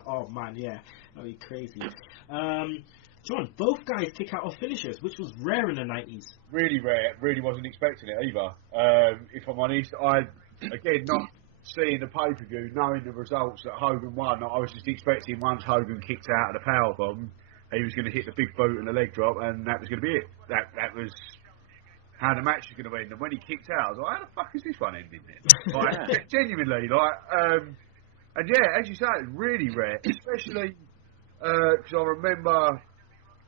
Oh, man, yeah. That'd be crazy. John, both guys kick out of finishers, which was rare in the 90s. Really rare. Really wasn't expecting it either. If I'm honest, again, not seeing the pay-per-view, knowing the results that Hogan won, I was just expecting once Hogan kicked out of the powerbomb, he was going to hit the big boot and the leg drop, and that was going to be it. That was how the match was going to end. And when he kicked out, I was like, how the fuck is this one ending then? Like, genuinely, and yeah, as you say, it's really rare, especially because I remember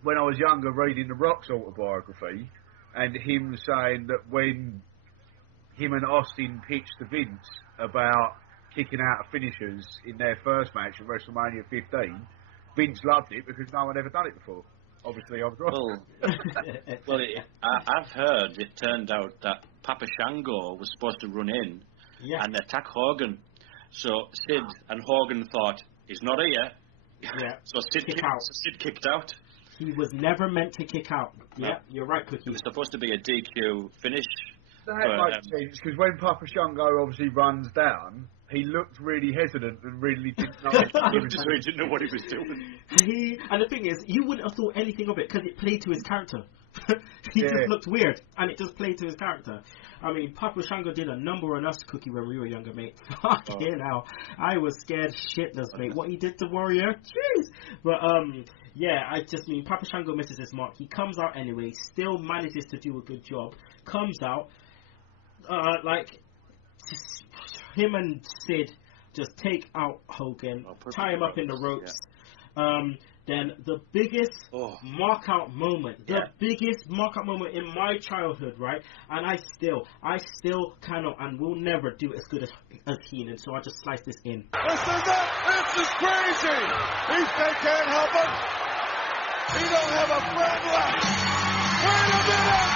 when I was younger reading The Rock's autobiography, and him saying that when him and Austin pitched to Vince about kicking out of finishers in their first match at WrestleMania 15, Vince loved it because no one ever done it before. Obviously, I was wrong. I've heard it turned out that Papa Shango was supposed to run in and attack Hogan. So Sid and Hogan thought, he's not here. Yeah. So Sid kicked out. He was never meant to kick out. Yeah, you're right, Cookie. It was supposed to be a DQ finish. That makes sense, because when Papa Shango obviously runs down, he looked really hesitant and really didn't know what he was doing. And the thing is, you wouldn't have thought anything of it because it played to his character. He just looked weird, and it just played to his character. I mean, Papa Shango did a number on us, Cookie, when we were younger, mate. Fucking hell. I was scared shitless, mate. What he did to Warrior, jeez. But, yeah, I just mean, Papa Shango misses his mark. He comes out anyway, still manages to do a good job. Comes out, him and Sid just take out Hogan, tie him up in the ropes. Yeah. Then the biggest mark-out moment, biggest mark-out moment in my childhood, right? And I still cannot and will never do as good as Heenan, so I just slice this in. This is it! This is crazy! They can't help him! He don't have a friend left! Wait a minute!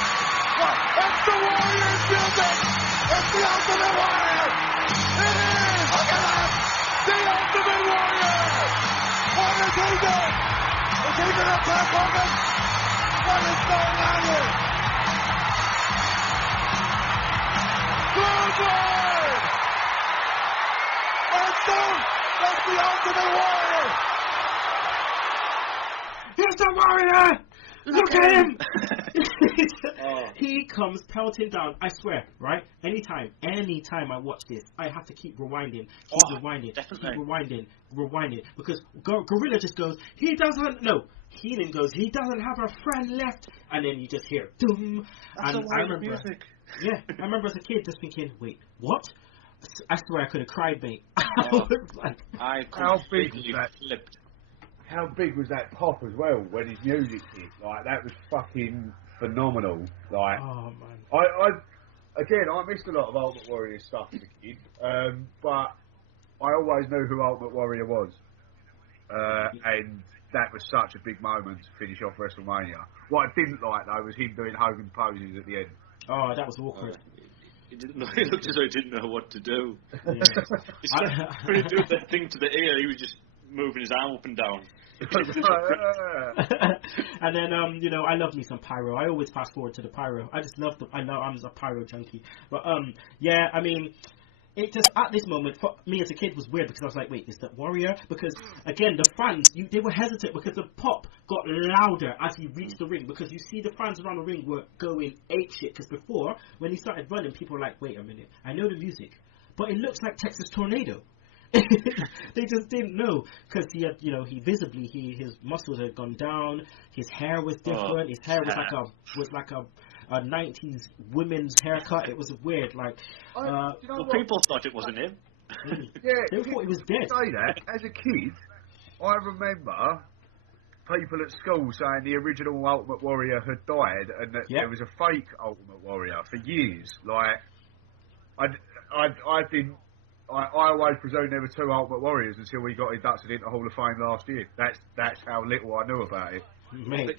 It's the Warriors music! It's the Ultimate Warrior! It is! Look at that! The Ultimate Warrior! What is he doing? Is he going to attack Hogan? What is going on here? Clothesline! That's the Ultimate Warrior! Here's the Warrior! Look at him! He comes pelting down. I swear, right? Anytime I watch this, I have to keep rewinding. Rewinding. Because Gorilla just goes, Heenan goes, he doesn't have a friend left. And then you just hear, doom. That's and I remember, music. Yeah, I remember as a kid just thinking, wait, what? I swear I could have cried, mate. I was like, how big was that? Flipped. How big was that pop as well when his music hit? Like, that was fucking phenomenal. Like, oh man. I missed a lot of Ultimate Warrior stuff as a kid, but I always knew who Ultimate Warrior was. And that was such a big moment to finish off WrestleMania. What I didn't like, though, was him doing Hogan poses at the end. Oh, that was awkward. He didn't know. He looked as though he didn't know what to do. Yeah. When he did that thing to the ear, he was just moving his arm up and down. And then, you know, I love me some pyro. I always fast forward to the pyro. I just love I'm a pyro junkie. But, yeah, I mean, it just, at this moment, for me as a kid, was weird because I was like, wait, is that Warrior? Because, again, the fans, they were hesitant because the pop got louder as he reached the ring, because you see the fans around the ring were going apeshit. Because before, when he started running, people were like, wait a minute, I know the music, but it looks like Texas Tornado. They just didn't know, because he had, you know, his muscles had gone down, his hair was different, his hair was like a 90s women's haircut. It was weird, like people thought it wasn't him. Yeah, they thought he was dead. Say that, as a kid, I remember people at school saying the original Ultimate Warrior had died and that there was a fake Ultimate Warrior for years. Like, I always presumed there were two Ultimate Warriors until we got inducted into Hall of Fame last year. That's how little I knew about it. Mate,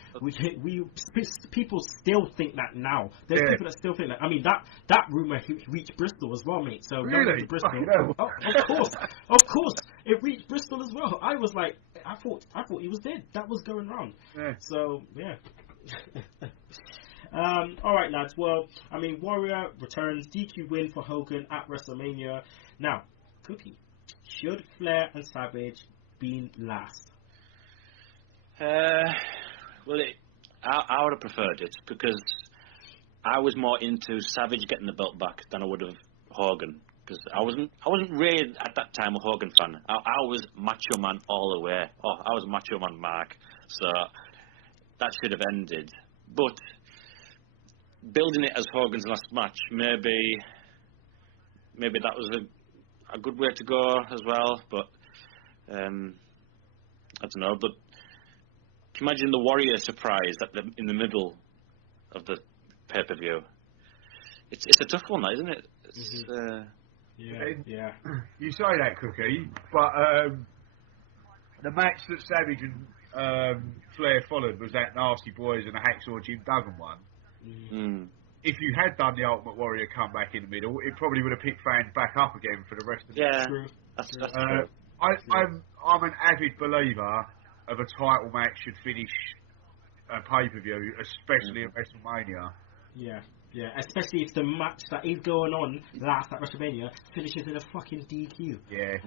people still think that now. There's people that still think that. I mean, that rumor reached Bristol as well, mate. So really, Bristol. Of course, it reached Bristol as well. I was like, I thought he was dead. That was going round. Yeah. So yeah. All right, lads. Well, I mean, Warrior returns, DQ win for Hogan at WrestleMania. Now, Cookie, should Flair and Savage been last? Well, I would have preferred it because I was more into Savage getting the belt back than I would have Hogan, because I wasn't really at that time a Hogan fan. I was Macho Man all the way. I was Macho Man Mark, so that should have ended. But building it as Hogan's last match, maybe that was a good way to go as well. But I don't know. But can you imagine the Warrior surprise in the middle of the pay-per-view? It's a tough one, isn't it? Yeah. You say that, Cookie, but the match that Savage and Flair followed was that Nasty Boys and the Hacksaw Jim Duggan one. Mm. If you had done the Ultimate Warrior comeback in the middle, it probably would have picked fans back up again for the rest of the match. That's true. I'm an avid believer of a title match should finish a pay-per-view, especially at WrestleMania. Yeah, especially if the match that is going on last at WrestleMania finishes in a fucking DQ. Yeah.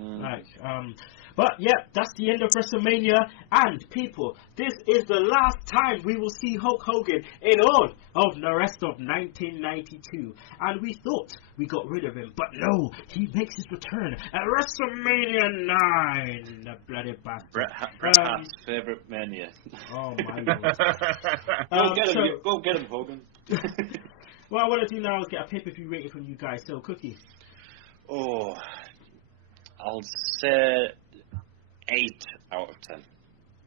But yeah, that's the end of WrestleMania. And people, this is the last time we will see Hulk Hogan in all of the rest of 1992. And we thought we got rid of him, but no, he makes his return at WrestleMania 9. The bloody bastard. Bret Hart's favourite mania. Oh my lord. Go get him, Hogan. What I want to do now is get a pay-per-view rating from you guys. So, Cookie. Oh, I'll say 8 out of 10.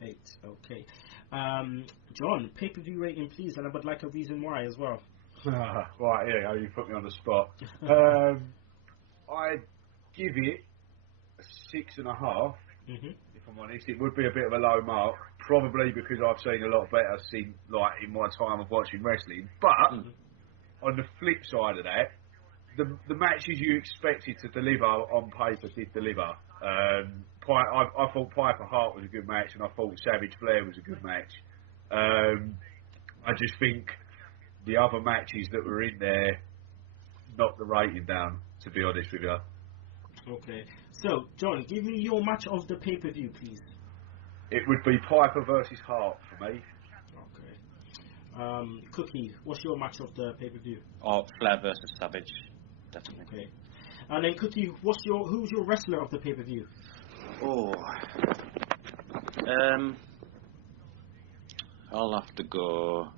8, okay. John, pay-per-view rating, please, and I would like a reason why as well. Right, yeah, you put me on the spot. I'd give it a 6.5. If I'm honest, it would be a bit of a low mark, probably because I've seen a lot better in my time of watching wrestling. But on the flip side of that, the matches you expected to deliver on paper did deliver. I thought Piper Hart was a good match, and I thought Savage Flair was a good match. I just think the other matches that were in there knocked the rating down, to be honest with you. Okay. So, John, give me your match of the pay-per-view, please. It would be Piper versus Hart for me. Okay. Cookie, what's your match of the pay-per-view? Flair versus Savage, definitely. Okay. And then, Cookie, who's your wrestler of the pay-per-view? I'll have to go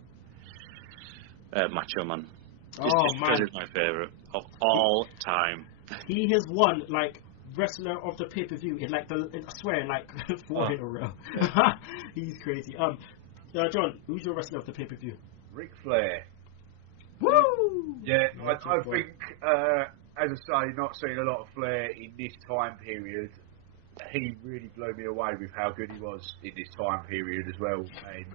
Macho Man. Man. Because he's my favourite of all time. He has won, wrestler of the pay-per-view in, I swear, in 4 in a row. He's crazy. John, who's your wrestler of the pay-per-view? Ric Flair. Woo! Yeah, I think, as I say, not seeing a lot of Flair in this time period, he really blew me away with how good he was in this time period as well. And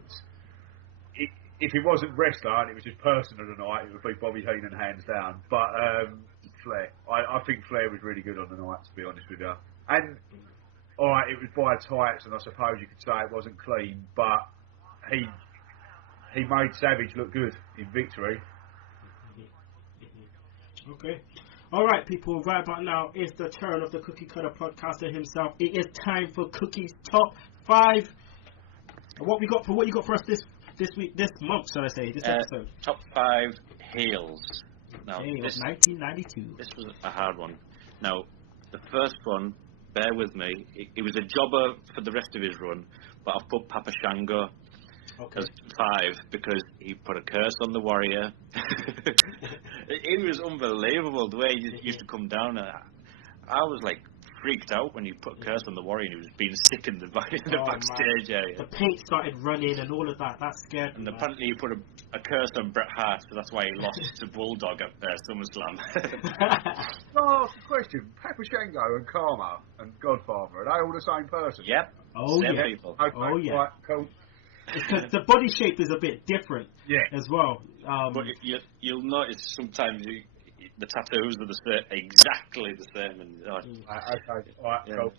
if it wasn't wrestler and it was just person of the night, it would be Bobby Heenan hands down. But Flair, I think Flair was really good on the night, to be honest with you. And alright, it was by tights, and I suppose you could say it wasn't clean, but he made Savage look good in victory. Okay. Alright, people, right about now is the turn of the Cookie Cutter podcaster himself. It is time for Cookie's Top 5. What you got for us this month, shall I say, this episode? Top 5 heels. Now, this 1992. This was a hard one. Now, the first one, bear with me, it was a jobber for the rest of his run, but I've put Papa Shango as 5 because he put a curse on the Warrior. It was unbelievable the way he used to come down. I was like freaked out when he put a curse on the Warrior and he was being sick in the backstage area. The paint started running and all of that. That scared me. And apparently he put a curse on Bret Hart, so that's why he lost to Bulldog at SummerSlam. I'll ask a question. Papa Shango and Karma and Godfather, are they all the same person? Yep. Oh, same yeah. people. Okay, Oh, yeah. right, cool. Because the body shape is a bit different as well. But you'll notice sometimes the tattoos are exactly the same. And, okay, alright, cool.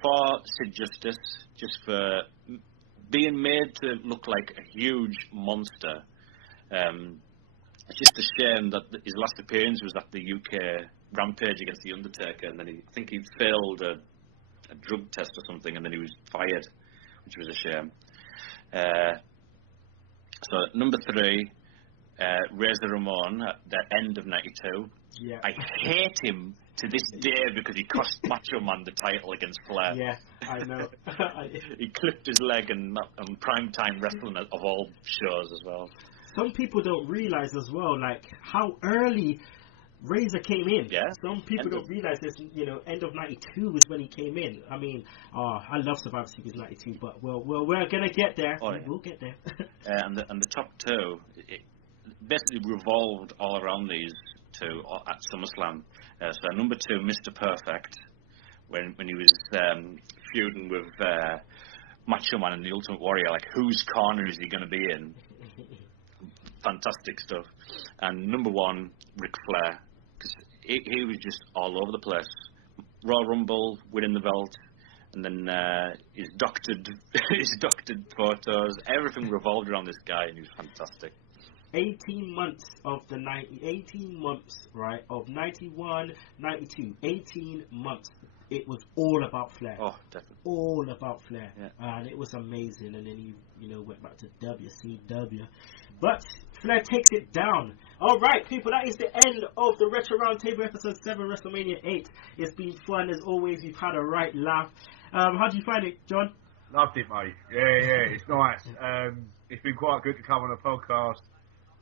For Sid Justice, just for being made to look like a huge monster. It's just a shame that his last appearance was at the UK Rampage against The Undertaker, and then I think he failed a drug test or something, and then he was fired, which was a shame. So number 3, Razor Ramon at the end of '92. Yeah. I hate him to this day because he cost Macho Man the title against Flair. Yeah, I know. He clipped his leg on primetime wrestling of all shows as well. Some people don't realise as well, like, how early Razor came in. Yeah. Some people don't realise this, end of '92 was when he came in. I mean, I love Survivor Series '92, but we're going to get there. Oh, yeah. We'll get there. And the top 2, it basically revolved all around these 2 at SummerSlam. So number 2, Mr. Perfect, when he was feuding with Macho Man and the Ultimate Warrior, like whose corner is he going to be in? Fantastic stuff. And number 1, Ric Flair, because he was just all over the place. Royal Rumble, winning the belt, and then his doctored photos. Everything revolved around this guy, and he was fantastic. 18 months, right, of 91, 92. 18 months. It was all about Flair. Oh, definitely. All about Flair. Yeah. And it was amazing. And then he, went back to WCW. But Flair takes it down. All right, people, that is the end of the Retro Roundtable episode 7, WrestleMania 8. It's been fun as always. We've had a right laugh. How do you find it, John? Loved it, mate. Yeah, it's nice. It's been quite good to come on a podcast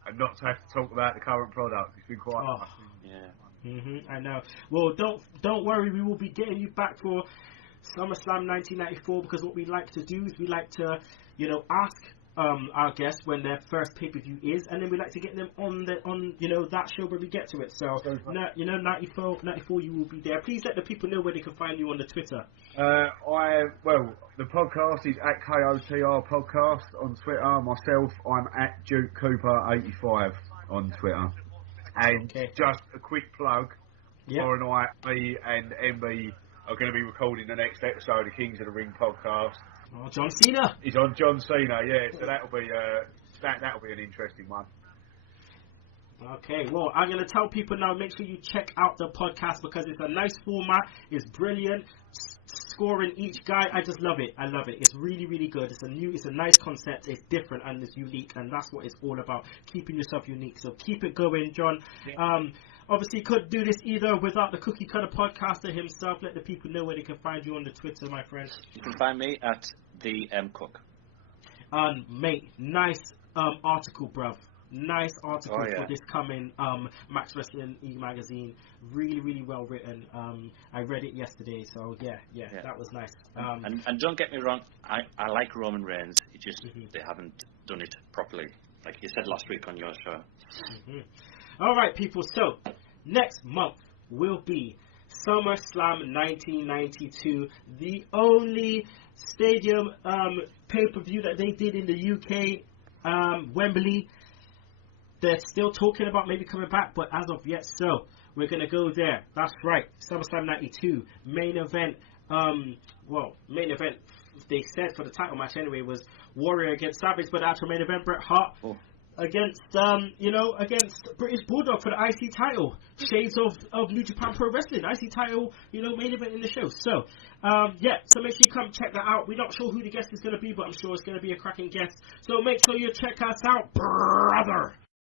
and not to have to talk about the current product. It's been quite nice. Yeah. I know. Well, don't worry. We will be getting you back for SummerSlam 1994 because what we like to do is we like to, ask our guests when their first pay-per-view is, and then we like to get them on that show where we get to it. So 94 you will be there. Please let the people know where they can find you on the Twitter. The podcast is at KOTR Podcast on Twitter. Myself, I'm at Duke Cooper 85 on Twitter. And just a quick plug. Tomorrow night, me and MB are going to be recording the next episode of Kings of the Ring podcast. Oh, John Cena. He's on John Cena, yeah. So that'll be an interesting one. Okay, well, I'm going to tell people now, make sure you check out the podcast because it's a nice format. It's brilliant. Scoring each guy, I just love it. I love it. It's really, really good. It's a nice concept. It's different and it's unique, and that's what it's all about, keeping yourself unique. So keep it going, John. Yeah. Obviously, couldn't do this either without the Cookie Cutter podcaster himself. Let the people know where they can find you on the Twitter, my friend. You can find me at the Cook. Mate, nice article, bruv. Nice article for this coming Max Wrestling e-magazine. Really, really well written. I read it yesterday, so yeah, that was nice. And don't get me wrong, I like Roman Reigns. It just they haven't done it properly, like you said last week on your show. All right, people. So next month will be SummerSlam 1992, the only stadium pay-per-view that they did in the UK, Wembley. They're still talking about maybe coming back, but as of yet, so we're going to go there. That's right, SummerSlam 92, main event. Main event, they said for the title match anyway, was Warrior against Savage, but the actual main event, Bret Hart against British Bulldog for the IC title. Shades of New Japan Pro Wrestling, IC title, main event in the show. So, so make sure you come check that out. We're not sure who the guest is going to be, but I'm sure it's going to be a cracking guest. So make sure you check us out, brother.